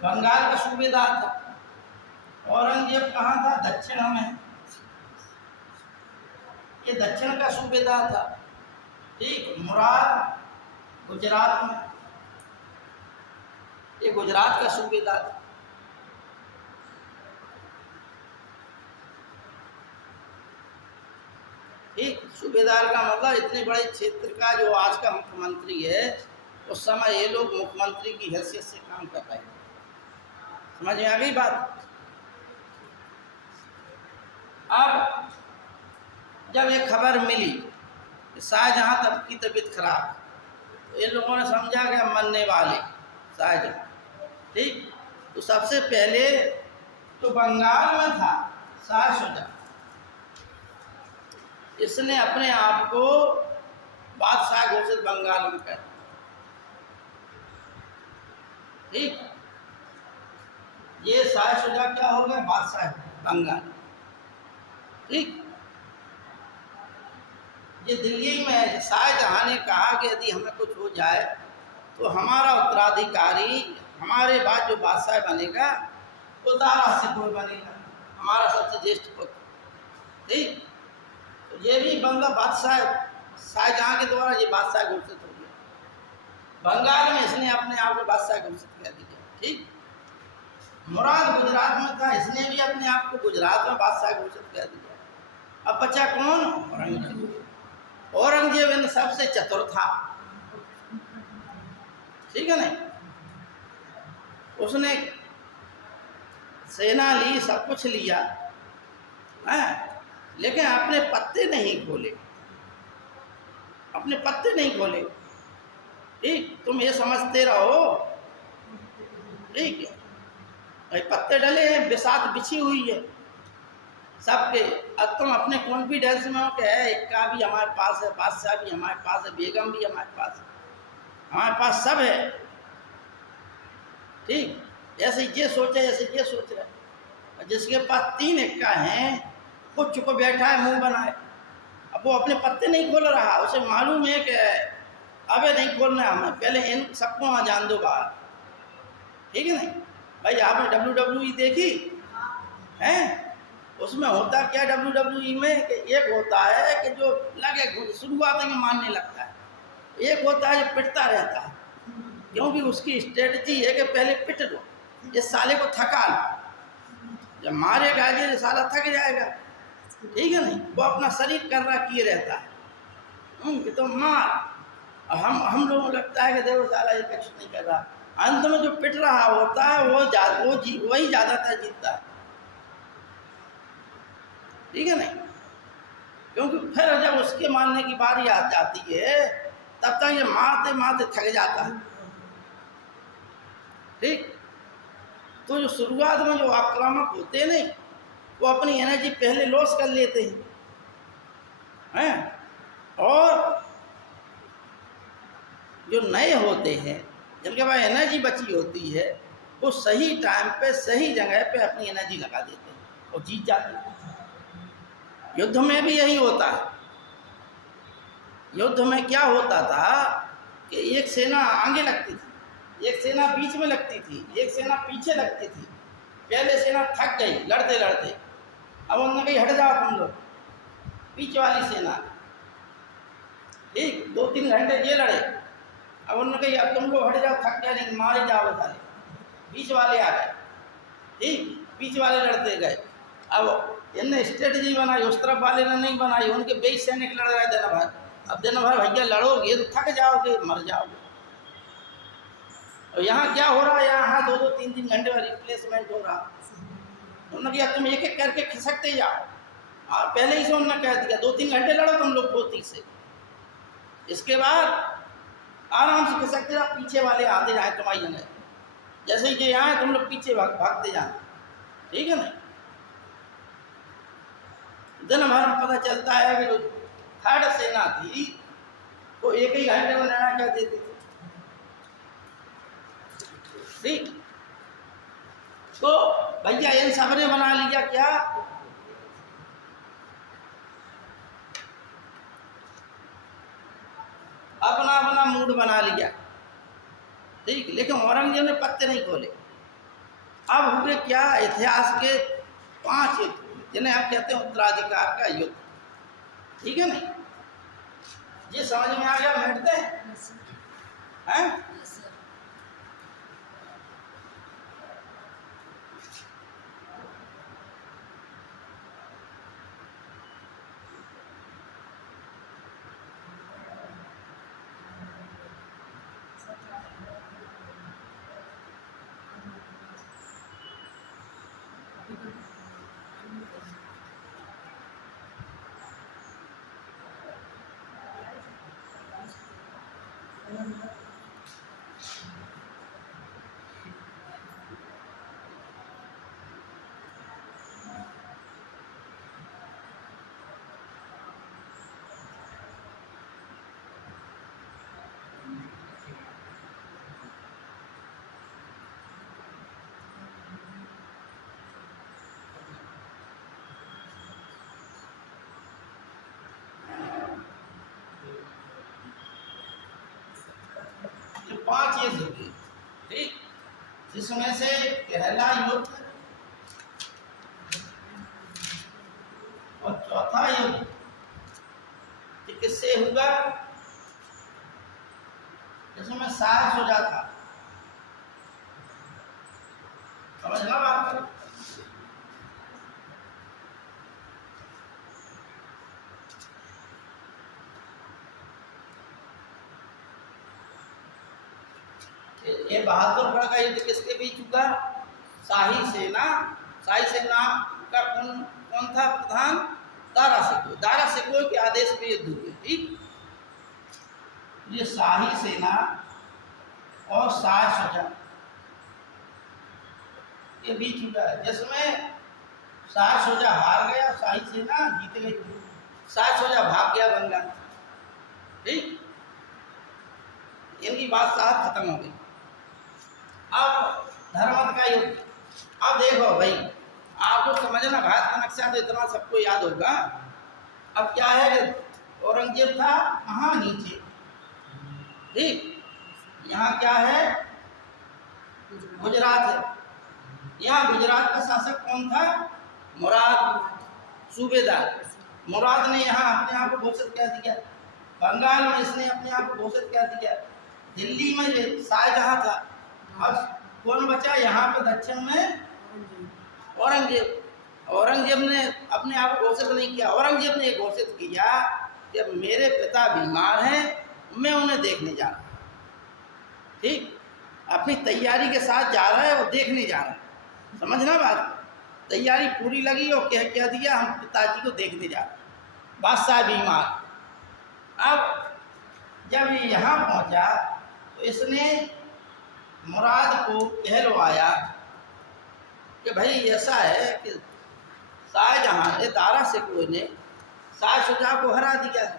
बंगाल का सूबेदार था। औरंगजेब कहाँ था? दक्षिण में। ये दक्षिण का सूबेदार था। ठीक, मुराद गुजरात में, ये गुजरात का सूबेदार था। ठीक, सूबेदार का मतलब इतने बड़े क्षेत्र का जो आज का मुख्यमंत्री है, उस समय ये लोग मुख्यमंत्री की हैसियत से काम कर रहे थे। समझ में आ गई बात? अब जब ये खबर मिली कि शाहजहां तब की तबीयत खराब, तो इन लोगों ने समझा कि हम मरने वाले शाहजहां। ठीक, तो सबसे पहले तो बंगाल में था शाह शुजा, इसने अपने आप को बादशाह घोषित बंगाल में कर। ठीक, ये शाह शुजा क्या हो गया? बादशाह बंगाल। ठीक, ये दिल्ली में शाहजहां ने कहा कि यदि हमें कुछ हो जाए तो हमारा उत्तराधिकारी, हमारे बाद जो बादशाह बनेगा वो दारा से कोई बनेगा, हमारा सबसे ज्येष्ठ पुत्र। ठीक, तो ये भी बंदा बादशाह, शाहजहां के द्वारा ये बादशाह घोषित हो गया। बंगाल में इसने अपने आप को बादशाह घोषित कर दिया। ठीक, मुराद गुजरात में था, इसने भी अपने आप को गुजरात में बादशाह घोषित कर दिया। अब बचा कौन? औरंगजेब। औरंगजेब इन सबसे चतुर था। ठीक है नहीं, उसने सेना ली, सब कुछ लिया है, लेकिन अपने पत्ते नहीं खोले, अपने पत्ते नहीं खोले। ठीक, तुम ये समझते रहो, ठीक है, भाई पत्ते डले हैं, बिसात बिछी हुई है सबके। अब तुम अपने कॉन्फिडेंस में हो कि है इक्का भी हमारे पास है, बादशाह भी हमारे पास है, बेगम भी हमारे पास है, हमारे पास सब है। ठीक, ऐसे ये सोचे, ऐसे ये सोच रहे। जिसके पास 3 इक्का हैं वो चुप बैठा है, मुंह बनाए। अब वो अपने पत्ते नहीं खोल रहा, उसे मालूम है कि अबे नहीं खोलना है हमें, पहले इन सबको वहाँ जान दो बाहर। ठीक है नहीं भाई, आपने WWE देखी है? उसमें होता क्या WWE में कि एक होता है कि जो लगे शुरुआत में मारने लगता है, एक होता है जो पिटता रहता है, क्योंकि उसकी स्ट्रेटजी है कि पहले पिट लो, इस साले को थका लो, जब मारेगा ये साला थक जाएगा। ठीक है नहीं, वो अपना शरीर कर रहा किए रहता है कि तो मार। और हम लोगों को लगता है कि देखो साला ये कुछ नहीं कर रहा, अंत में जो पिट रहा होता है वही ज़्यादातर जीतता है। ठीक है नहीं, क्योंकि फिर जब उसके मारने की बारी आ जाती है तब तक ये मारते मारते थक जाता है। ठीक, तो जो शुरुआत में जो आक्रामक होते हैं नहीं, वो अपनी एनर्जी पहले लॉस कर लेते हैं, और जो नए होते हैं जिनके पास एनर्जी बची होती है, वो सही टाइम पे सही जगह पे अपनी एनर्जी लगा देते हैं और जीत जाते हैं। युद्ध में भी यही होता है। युद्ध में क्या होता था कि एक सेना आगे लगती थी, एक सेना बीच में लगती थी, एक सेना पीछे लगती थी। पहले सेना थक गई लड़ते लड़ते, अब उन्होंने कही हट जाओ तुम लोग, पीछे वाली सेना। ठीक 2-3 घंटे ये लड़े, अब उन्होंने कही अब तुम लोग हट जाओ, थक गए, नहीं मारे जाओ सारे। बीच वाले आ गए, ठीक बीच वाले लड़ते गए। अब इनने स्ट्रेटजी बनाई, उस तरफ वाले ने नहीं बनाई, उनके बीच सैनिक लड़ रहे दिन भर। अब दिन भर भैया लड़ोगे तो थक जाओगे, मर जाओगे। और यहाँ क्या हो रहा है, यहाँ 2-2, 3-3 घंटे का रिप्लेसमेंट हो रहा। उन्होंने कहा तुम एक एक करके खिसकते जाओ, और पहले ही से उन्होंने कह दिया 2-3 घंटे लड़ो तुम लोग पोती से, इसके बाद आराम से खिसकते जाओ, पीछे वाले आते जाए तुम्हारी जगह। जैसे ही यहाँ है तुम लोग पीछे भागते जाना, ठीक है ना। दिन भर में पता चलता है कि जो थर्ड सेना थी वो एक ही घंटे में लड़ा कर देती थी। ठीक, तो भैया इन सबने बना लिया क्या, अपना अपना मूड बना लिया। ठीक, लेकिन औरंगजेब ने पत्ते नहीं खोले। अब हुए क्या, इतिहास के 5 युद्ध जिन्हें आप कहते हैं उत्तराधिकार का युद्ध। ठीक है ना, ये समझ में आ गया, बैठते हैं Yes, sir. हैं। Yes, sir. जो 5 युद्ध हुए, ठीक, जिसमें से पहला युद्ध और चौथा युद्ध किससे हुआ, जिसमें शाह शुजा था। समझना बात को। ये बहादुरगढ़ का युद्ध किसके बीच हुआ, शाही सेना का कौन था प्रधान, दारा शिकोह। दारा शिकोह के आदेश पे युद्ध हुए। ठीक, ये शाही सेना और शाह शुजा के बीच हुआ, जिसमें शाह शुजा हार गया, शाही सेना जीत गई। शाह शुजा भाग गया बंगाल। ठीक, इनकी बात साथ खत्म हो गई। अब धर्मत का युद्ध। अब देखो भाई, आपको समझना, भारत का नक्शा तो इतना सबको याद होगा। अब क्या है कि औरंगजेब था वहाँ नीचे, ठीक, यहाँ क्या है, गुजरात है। यहाँ गुजरात का शासक कौन था, मुराद सूबेदार। मुराद ने यहाँ अपने आप को घोषित कर दिया, बंगाल में इसने अपने आप को घोषित कर दिया, दिल्ली में ये शाहजहाँ था। अब कौन बचा यहाँ पे दक्षिण में, औरंगजेब। औरंगजेब ने अपने आप को घोषित नहीं किया, औरंगजेब ने घोषित किया कि मेरे पिता बीमार हैं, मैं उन्हें देखने जा रहा हूँ। ठीक, अपनी तैयारी के साथ जा रहा है, वो देखने जा रहा है। समझना बात, तैयारी पूरी लगी और कह दिया हम पिताजी को देखने जा रहे हैं, बादशाह बीमार। अब जब ये यहाँ पहुँचा तो इसने मुराद को कहलवाया कि भाई ऐसा है कि शाहजहाँ ने, दारा शिकोह ने शाह शुजा को हरा दिया है।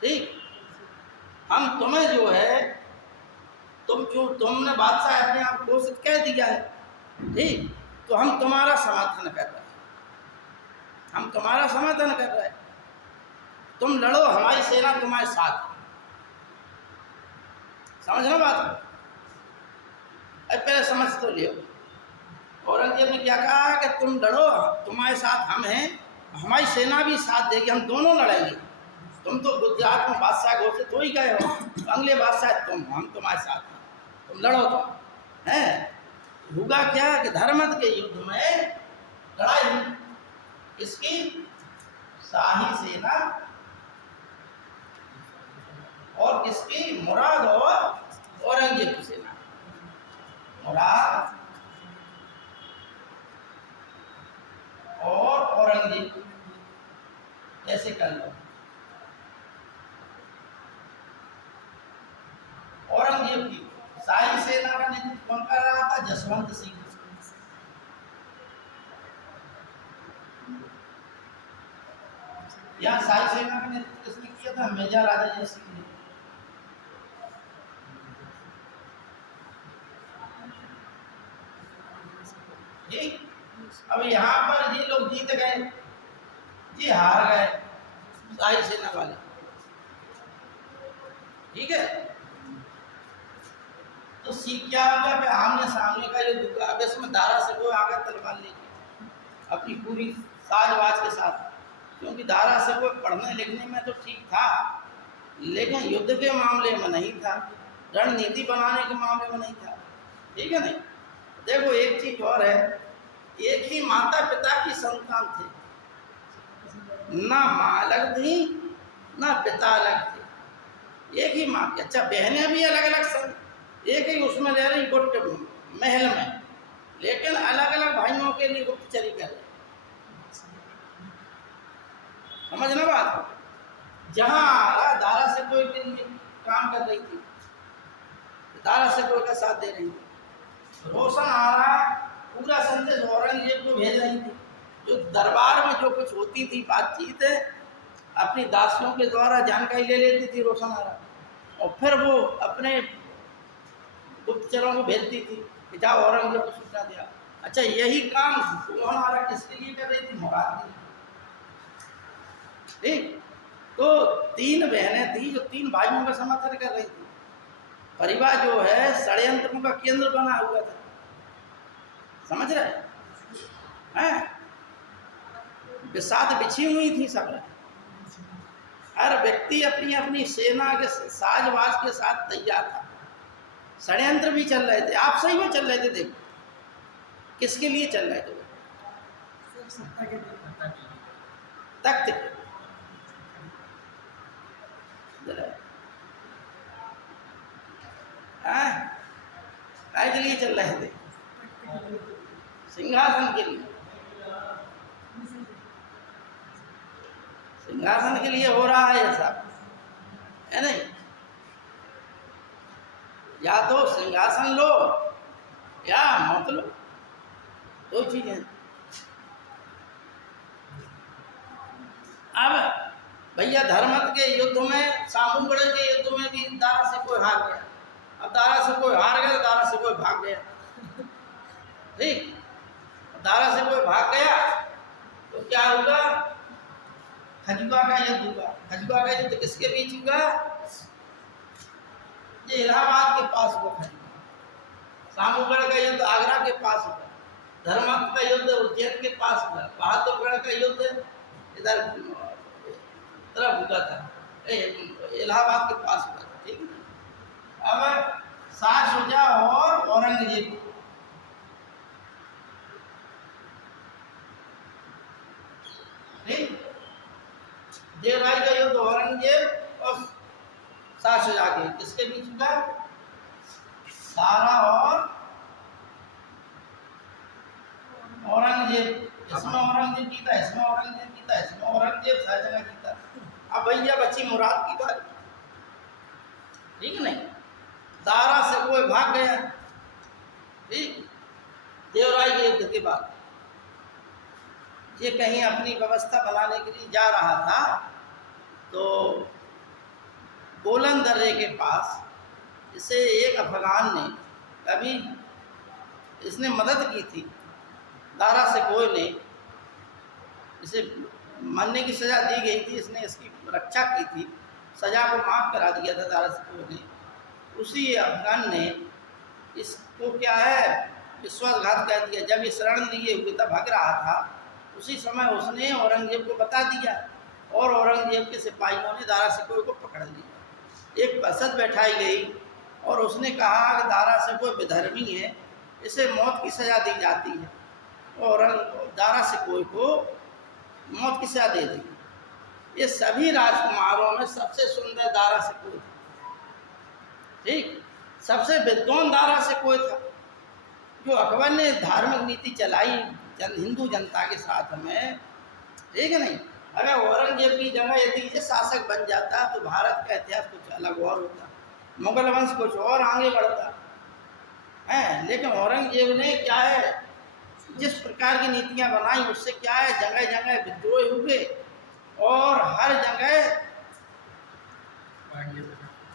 ठीक, हम तुम्हें जो है, तुमने बादशाह अपने आप को घोषित कह दिया है, ठीक, तो हम तुम्हारा समर्थन कर रहे हैं। हम तुम्हारा समर्थन कर रहे हैं, तुम लड़ो, हमारी सेना तुम्हारे साथ है। समझना बात? अब पहले समझ तो लियो। औरंगजेब ने क्या कहा कि तुम लड़ो, तुम्हारे साथ हम हैं, हमारी सेना भी साथ देगी, हम दोनों लड़ेंगे। तुम तो गुजरात में बादशाह घोषित हो ही गए हो, तो अगले बादशाह तुम, हम तुम्हारे साथ हैं, तुम लड़ो। तुम हैं हुआ क्या कि धर्मत के युद्ध में लड़ाई हुई। इसकी शाही सेना और किसकी? मुराद और औरंगजेब की सेना। मुराद और औरंगजेब, ऐसे कर लो। औरंगजेब की शाही सेना का नेतृत्व कौन कर रहा था? जसवंत सिंह। यहाँ शाही सेना का नेतृत्व किसने किया था? मेजर राजा जय सिंह ने। ठीक। अब यहाँ पर ये लोग जीत गए, ये हार गए, शाही सेना वाले। ठीक है, तो क्या होगा कि आमने सामने का युद्ध हुआ। अब इसमें दारा से कोई आगे तलवार लेके अपनी पूरी साजवाज के साथ, क्योंकि दारा से कोई पढ़ने लिखने में तो ठीक था, लेकिन युद्ध के मामले में नहीं था, रणनीति बनाने के मामले में नहीं था। ठीक है नहीं? देखो एक चीज और है, एक ही माता पिता की संतान थे, ना माँ अलग थी ना पिता अलग थे, एक ही माँ की। अच्छा, बहनें भी अलग अलग एक ही उसमें रह रही गुप्त महल में, लेकिन अलग अलग भाइयों के लिए गुप्तचरी कर रहे। समझना बात? जहाँ दारा से कोई के लिए काम कर रही थी, दारा से कोई का साथ दे रही थी, रोशन आरा पूरा संदेश औरंगजेब को भेज रही थी। जो दरबार में जो कुछ होती थी बातचीत, अपनी दासियों के द्वारा जानकारी ले लेती थी रोशन आरा, और फिर वो अपने गुप्तचरों को भेजती थी कि जाओ औरंगजेब को सूचना दिया। अच्छा, यही काम रोशन आरा किसके लिए कर रही थी? मुराद के लिए। ठीक, तो तीन बहनें थी जो तीन भाइयों का समर्थन कर रही थी। परिवार जो है षड्यंत्रों का केंद्र बना हुआ था। समझ रहे हैं? बिसात बिछी हुई थी सब। हर व्यक्ति अपनी अपनी सेना के साजवाज के साथ तैयार था। षड्यंत्र भी चल रहे थे, आप सही में चल रहे थे। देखो किसके लिए चल रहे थे? तख्त के लिए चल रहे थे, सिंहासन के लिए। सिंहासन के लिए हो रहा है ऐसा है नहीं? या तो सिंहासन लो या मत लो, दो चीजें। अब भैया धर्मत के युद्ध में, सामूगढ़ के युद्ध में भी दारा से कोई हार गया। अब दारा से कोई हार गया, दारा से कोई भाग गया। ठीक, दारा से कोई भाग गया तो क्या होगा? खजुआ का युद्ध हुआ। खजुआ का युद्ध किसके बीच हुआ? ये इलाहाबाद के पास हुआ खजुआ। सामूगढ़ का युद्ध आगरा के पास हुआ। धर्मत का युद्ध उज्जैन के पास हुआ। बहादुरगढ़ का युद्ध इधर तरफ हुआ था, इलाहाबाद के पास हुआ था। ठीक है, अब शाह शुजा और औरंगजेब, ठीक, देवराय का युद्ध औरंगजेब और शाह शुजा के किसके बीच हुआ? दारा और औरंगजेब। इसमें औरंगजेब जीता, इसमें औरंगजेब जीता, इसमें औरंगजेब सारी जगह जीता। अब भैया बची मुराद की बात। ठीक नहीं? दारा से कोई भाग गया। ठीक, देवराय के युद्ध के बाद ये कहीं अपनी व्यवस्था बनाने के लिए जा रहा था, तो बोलन दर्रे के पास इसे एक अफगान ने कभी इसने मदद की थी। दारा से कोई ने इसे मरने की सज़ा दी गई थी, इसने इसकी रक्षा की थी, सज़ा को माफ़ करा दिया था दारा शिकोह ने। उसी अफगान ने इसको क्या है विश्वासघात कर दिया। जब ये शरण लिए हुए था, भाग रहा था, उसी समय उसने औरंगजेब को बता दिया और औरंगजेब के सिपाहियों ने दारा शिकोह को पकड़ लिया। एक परिषद बैठाई गई और उसने कहा कि दारा शिकोह विधर्मी है, इसे मौत की सज़ा दी जाती है, और दारा शिकोह को मौत की सज़ा दे दी। ये सभी राजकुमारों में सबसे सुंदर दारा शिकोह था, ठीक, सबसे विद्वान दारा शिकोह था। जो अकबर ने धार्मिक नीति चलाई हिंदू जनता के साथ में, ठीक है नहीं। अगर औरंगजेब की जगह यदि ये शासक बन जाता तो भारत का इतिहास कुछ अलग और होता, मुगल वंश कुछ और आगे बढ़ता है। लेकिन औरंगजेब ने क्या है, जिस प्रकार की नीतियां बनाई उससे क्या है, जगह जगह विद्रोह हुए और हर जगह,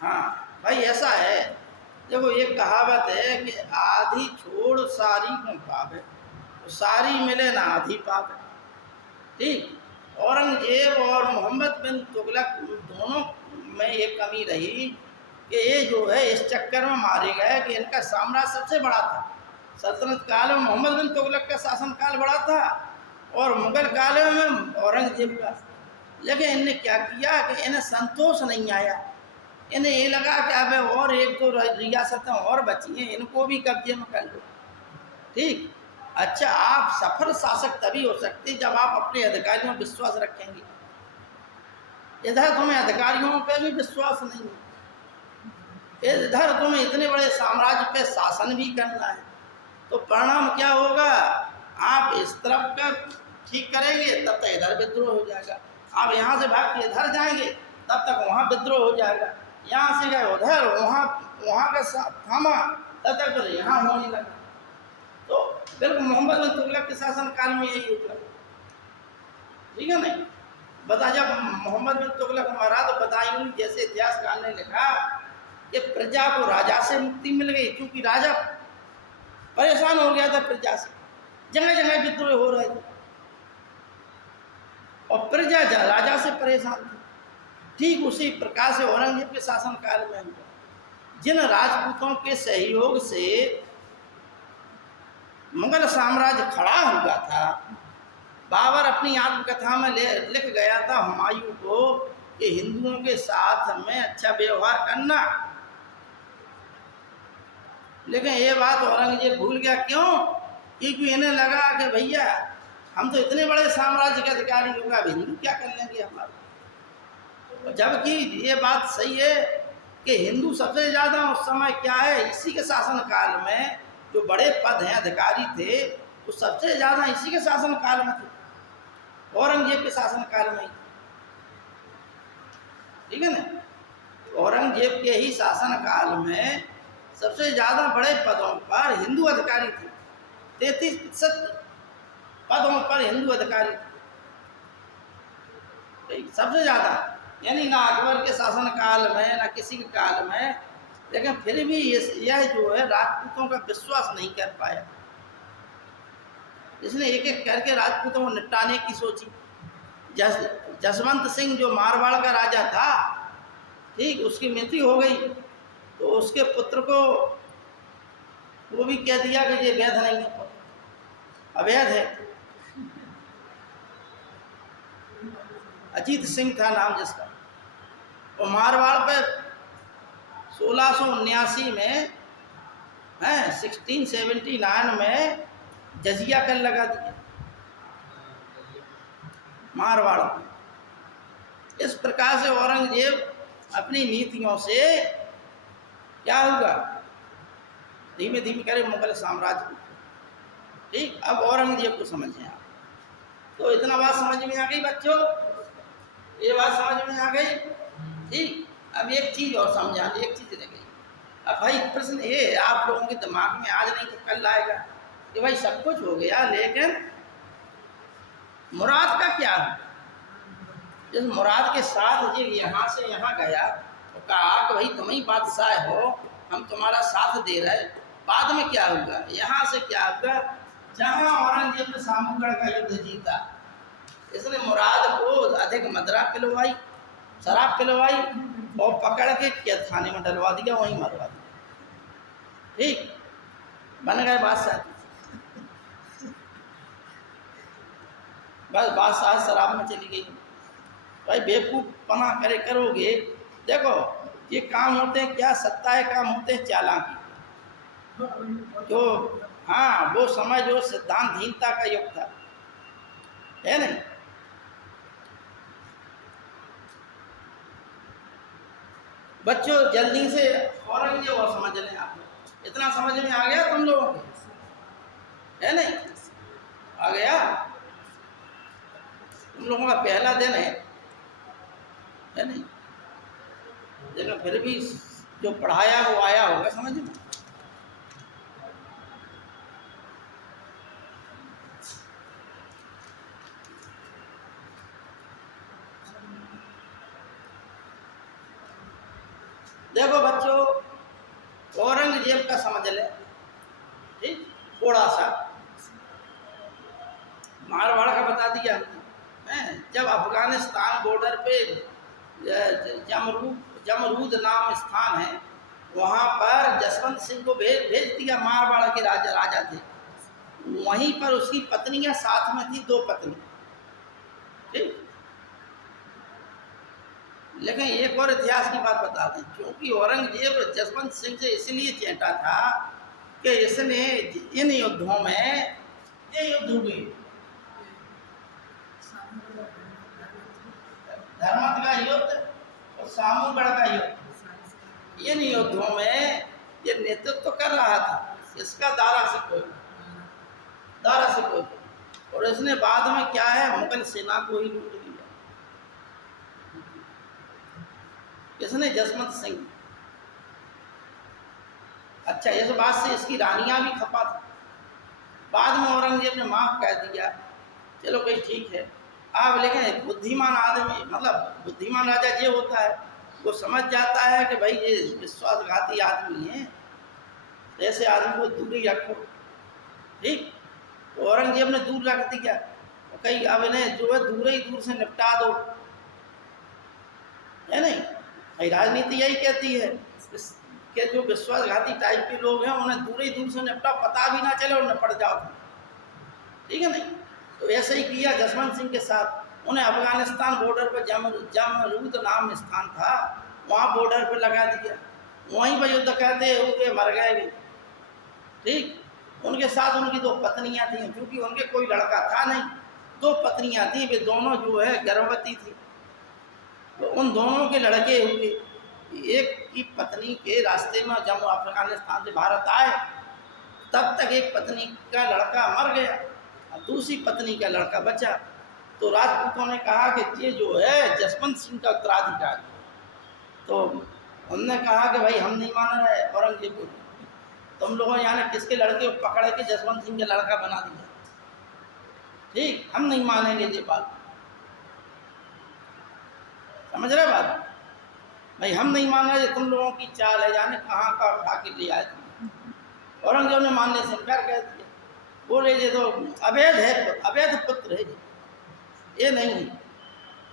हाँ भाई ऐसा है। देखो एक कहावत है कि आधी छोड़ सारी को पावे, तो सारी मिले ना आधी पावे, ठीक। औरंगजेब और मोहम्मद बिन तुगलक दोनों में ये कमी रही कि ये जो है इस चक्कर में मारे गए कि इनका साम्राज्य सबसे बड़ा था। सल्तनत काल में मोहम्मद बिन तुगलक का शासनकाल बड़ा था और मुगल काल में औरंगजेब का। लेकिन इनने क्या किया कि इन्हें संतोष नहीं आया, इन्हें ये लगा कि अब और एक दो रियासतें और बची हैं, इनको भी कब्जे में कर लो, ठीक। अच्छा, आप सफल शासक तभी हो सकते जब आप अपने अधिकारियों में विश्वास रखेंगे। इधर तुम्हें अधिकारियों पे भी विश्वास नहीं है, इधर तुम्हें इतने बड़े साम्राज्य पे शासन भी करना है, तो परिणाम क्या होगा, आप इस तरफ का ठीक करेंगे तब तक इधर विद्रोह हो जाएगा, आप यहाँ से भाग के इधर जाएंगे तब तक वहाँ विद्रोह हो जाएगा, यहाँ से गए उधर, वहाँ का थामा तब तक फिर यहाँ होने लगा। तो बिल्कुल मोहम्मद बिन तुगलक के शासन काल में यही हुआ, ठीक है नहीं। बता, जब मोहम्मद बिन तुगलक मरा तो बताइए जैसे इतिहासकार ने लिखा कि प्रजा को राजा से मुक्ति मिल गई, क्योंकि राजा परेशान हो गया था प्रजा से, जगह जगह विद्रोह हो रहे थे और प्रजा राजा से परेशान थी। ठीक उसी प्रकार से औरंगजेब के शासन काल में हुआ। जिन राजपूतों के सहयोग से मुगल साम्राज्य खड़ा हुआ था, बाबर अपनी आत्मकथा में लिख गया था हुमायूं को कि हिंदुओं के साथ में अच्छा व्यवहार करना, लेकिन ये बात औरंगजेब भूल गया। क्यों? क्योंकि इन्हें लगा कि भैया हम तो इतने बड़े साम्राज्य के अधिकारी होगा, अब हिंदू क्या कर लेंगे हमारे। जबकि ये बात सही है कि हिंदू सबसे ज़्यादा उस समय क्या है, इसी के शासन काल में जो बड़े पद हैं अधिकारी थे वो सबसे ज़्यादा इसी के शासन काल में थे, औरंगजेब के शासन काल में ही, ठीक है ना। औरंगजेब के ही शासन काल में सबसे ज़्यादा बड़े पदों पर हिंदू अधिकारी थे, 33% पदों पर हिंदू अधिकारी थे, सबसे ज़्यादा। यानी ना अकबर के शासन काल में ना किसी के काल में, लेकिन फिर भी यह जो है राजपूतों का विश्वास नहीं कर पाया। इसने एक एक करके राजपूतों को निपटाने की सोची। जसवंत सिंह जो मारवाड़ का राजा था, ठीक, उसकी मृत्यु हो गई तो उसके पुत्र को वो भी कह दिया कि ये वैध नहीं है, अवैध है। अजीत सिंह था नाम जिसका, और मारवाड़ पे 1679 में 1679 में जजिया कर लगा दिया मारवाड़ में। इस प्रकार से औरंगजेब अपनी नीतियों से क्या होगा, धीमे धीमे करे मुगल साम्राज्य, ठीक। अब औरंगजेब को समझें आप, तो इतना बात समझ में आ गई बच्चों, ये बात समझ में आ गई, ठीक। अब एक चीज़ और समझानी, एक चीज़ रह गई। अब भाई प्रश्न ये आप लोगों के दिमाग में आज नहीं तो कल आएगा कि भाई सब कुछ हो गया लेकिन मुराद का क्या है। जिस मुराद के साथ ये यहाँ से यहाँ गया तो कहा कि भाई तुम ही बादशाह हो, हम तुम्हारा साथ दे रहे, बाद में क्या होगा, यहाँ से क्या होगा, जहाँ औरंगजेब ने सामूगढ़ का युद्ध जीता, इसने मुराद को अधिक मदरा पिलवाई, शराब पिलवाई और पकड़ के कैद खाने में डलवा दिया, वहीं मरवा दिया। ठीक, बन गए बादशाह। बस बादशाह शराब में चली गई। भाई बेवकूफ़ पना करे करोगे। देखो ये काम होते हैं क्या, सत्ता के काम होते हैं चालाकी। जो हाँ वो समय जो सिद्धांतहीनता का युग था, है नहीं। बच्चों जल्दी से औरंगजेब और समझ लें आप लोग। इतना समझ में आ गया तुम लोगों को, है नहीं? आ गया? तुम लोगों का पहला दिन है नहीं? लेकिन फिर भी जो पढ़ाया वो आया होगा समझ में। देखो बच्चों, औरंगजेब का समझ ले, ठीक, थोड़ा सा मारवाड़ का बता दिया हमने। जब अफगानिस्तान बॉर्डर पे जमरूद नाम स्थान है, वहाँ पर जसवंत सिंह को भेज दिया। मारवाड़ के राजा थे। वहीं पर उसकी पत्नियां साथ में थी, 2 पत्नी, ठीक। लेकिन एक और इतिहास की बात बता दें, क्योंकि औरंगजेब जसवंत सिंह से इसलिए चेंटा था कि इसने इन युद्धों में, ये युद्ध हुए धर्मत का युद्ध और सामूगढ़ का युद्ध, इन युद्धों में ये नेतृत्व कर रहा था। इसका दारा से कोई, और इसने बाद में क्या है, मुगल सेना को ही लूट लिया। इसने जसवंत सिंह। अच्छा, इस बात से इसकी रानियां भी खपा था। बाद में औरंगजेब ने माफ कर दिया, चलो कोई ठीक है। अब लेकिन बुद्धिमान आदमी, मतलब बुद्धिमान राजा ये होता है, वो समझ जाता है कि भाई ये विश्वासघाती आदमी है, ऐसे आदमी को दूर ही रखो, ठीक। तो औरंगजेब ने दूर रख दिया। तो कहीं अब इन्हें जो है दूर से निपटा दो, है नहीं। भाई राजनीति यही कहती है कि जो विश्वासघाती टाइप के लोग हैं उन्हें दूर से निपटा, पता भी ना चले और निपट जाओ, ठीक है नहीं। तो ऐसे ही किया जसवंत सिंह के साथ। उन्हें अफगानिस्तान बॉर्डर पर जमरूद नाम स्थान था, वहाँ बॉर्डर पर लगा दिया। वहीं पर युद्ध करते हुए मर गए भी, ठीक। उनके साथ उनकी 2 पत्नियां थीं, क्योंकि उनके कोई लड़का था नहीं, 2 पत्नियां थीं। वे दोनों जो है गर्भवती थी। तो उन दोनों के लड़के हुए। एक की पत्नी के रास्ते में जब वो अफगानिस्तान से भारत आए, तब तक एक पत्नी का लड़का मर गया और दूसरी पत्नी का लड़का बचा। तो राजपूतों ने कहा कि ये जो है जसवंत सिंह का उत्तराधिकारी। तो उन्होंने कहा कि भाई हम नहीं मान रहे औरंगजेब को, तुम लोगों यहाँ ने किसके लड़के को पकड़ के जसवंत सिंह का लड़का बना दिया, ठीक, हम नहीं मानेंगे ये बात। समझ रहे बात? भाई हम नहीं मान रहे, तुम लोगों की चाल है, जाने कहाँ का उठा के ले आए तुम। औरंगजेब ने मानने से इनकार कर दिया। बोले ये तो अवैध है, अवैध पुत्र है, ये नहीं है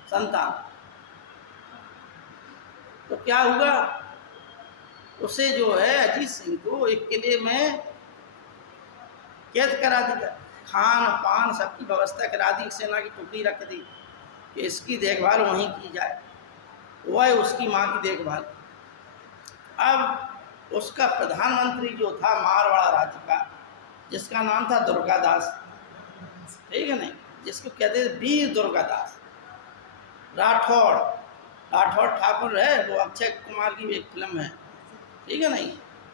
संतान। तो क्या हुआ, उसे जो है अजीत सिंह को एक किले में कैद करा दिया। खान पान सबकी व्यवस्था करा दी, सेना की टुकड़ी रख दी कि इसकी देखभाल वहीं की जाए, वह उसकी माँ की देखभाल। अब उसका प्रधानमंत्री जो था मारवाड़ा राज्य का, जिसका नाम था दुर्गादास, ठीक है नहीं, जिसको कहते थे वीर दुर्गादास राठौड़ ठाकुर है। वो अक्षय कुमार की एक फिल्म है, ठीक है नहीं,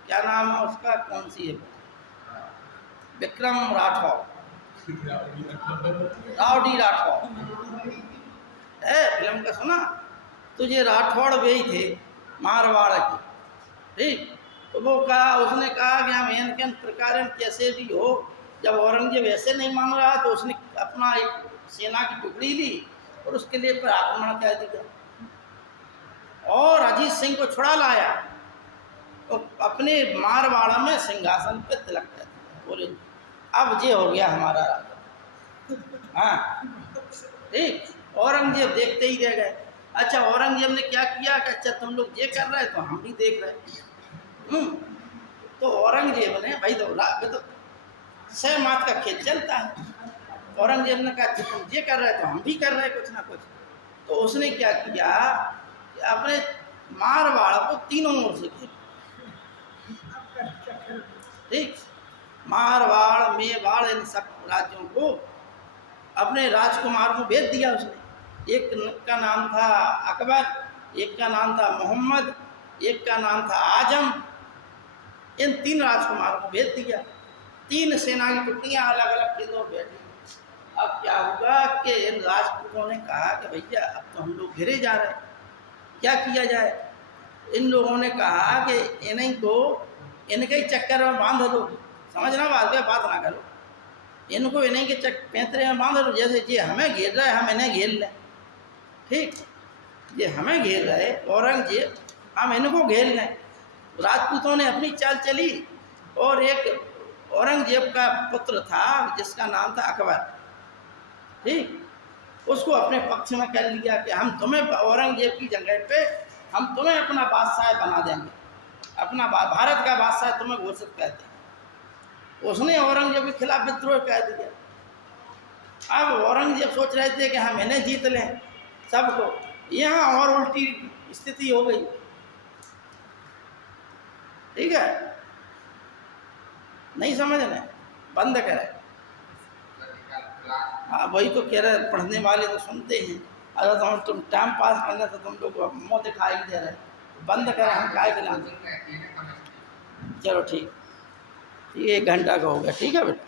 क्या नाम है उसका, कौन सी है, विक्रम राठौड़, राउडी राठौड़ है फिल्म का, सुना? तो ये राठौड़ वे ही थे मारवाड़ के, ठीक। तो वो कहा, उसने कहा कि हम इन प्रकार कैसे भी हो, जब औरंगजेब ऐसे नहीं मान रहा तो उसने अपना एक सेना की टुकड़ी ली और उसके लिए पर आक्रमण कर दिया और अजीत सिंह को छुड़ा लाया। तो अपने मारवाड़ा में सिंहासन पे तिलक कर दिया। बोले अब ये हो गया हमारा राजा। हाँ, ठीक। औरंगजेब देखते ही रह गए। अच्छा औरंगजेब ने क्या किया कि अच्छा तुम लोग ये कर रहे तो हम भी देख रहे हैं। तो औरंगजेब ने भाई तो सह मात का खेल चलता है। औरंगजेब ने कहा कि तुम ये कर रहे तो हम भी कर रहे हैं कुछ ना कुछ। तो उसने क्या किया कि अपने मारवाड़ को तीनों ओर से घेर, ठीक, मारवाड़ मेवाड़ इन सब राज्यों को अपने राजकुमार को भेज दिया उसने। एक का नाम था अकबर, एक का नाम था मोहम्मद, एक का नाम था आजम। इन 3 राजकुमारों को भेज दिया। 3 सेना की टुकड़ियां अलग अलग केंद्रों में बैठी। अब क्या हुआ कि इन राजपूतों ने कहा कि भैया अब तो हम लोग घिरे जा रहे हैं, क्या किया जाए। इन लोगों ने कहा कि इन्हीं को इनके ही चक्कर में बांध दो। समझना बात ना करो, इनको इन्हीं के पैंतरे में बांध दो। जैसे ये हमें घेर रहा है हम इन्हें घेर लें, ठीक, ये हमें घेर रहे औरंगजेब, हम इनको घेर लें। राजपूतों ने अपनी चाल चली और एक औरंगजेब का पुत्र था जिसका नाम था अकबर, ठीक, उसको अपने पक्ष में कर लिया कि हम तुम्हें औरंगजेब की जगह पे हम तुम्हें अपना बादशाह बना देंगे, अपना भारत का बादशाह तुम्हें घोषित कर देंगे। उसने औरंगजेब के खिलाफ विद्रोह कर दिया। अब औरंगजेब सोच रहे थे कि हम इन्हें जीत लें सबको, यहाँ और उल्टी स्थिति हो गई, ठीक है। नहीं समझ रहे, बंद करें। हाँ वही तो कह रहे, पढ़ने वाले तो सुनते हैं। अगर तुम टाइम पास करना तो तुम लोग मुँह दिखाई दे रहे, बंद करें, हम काय के नाम। चलो ठीक, 1 घंटा का हो गया, ठीक है बेटा।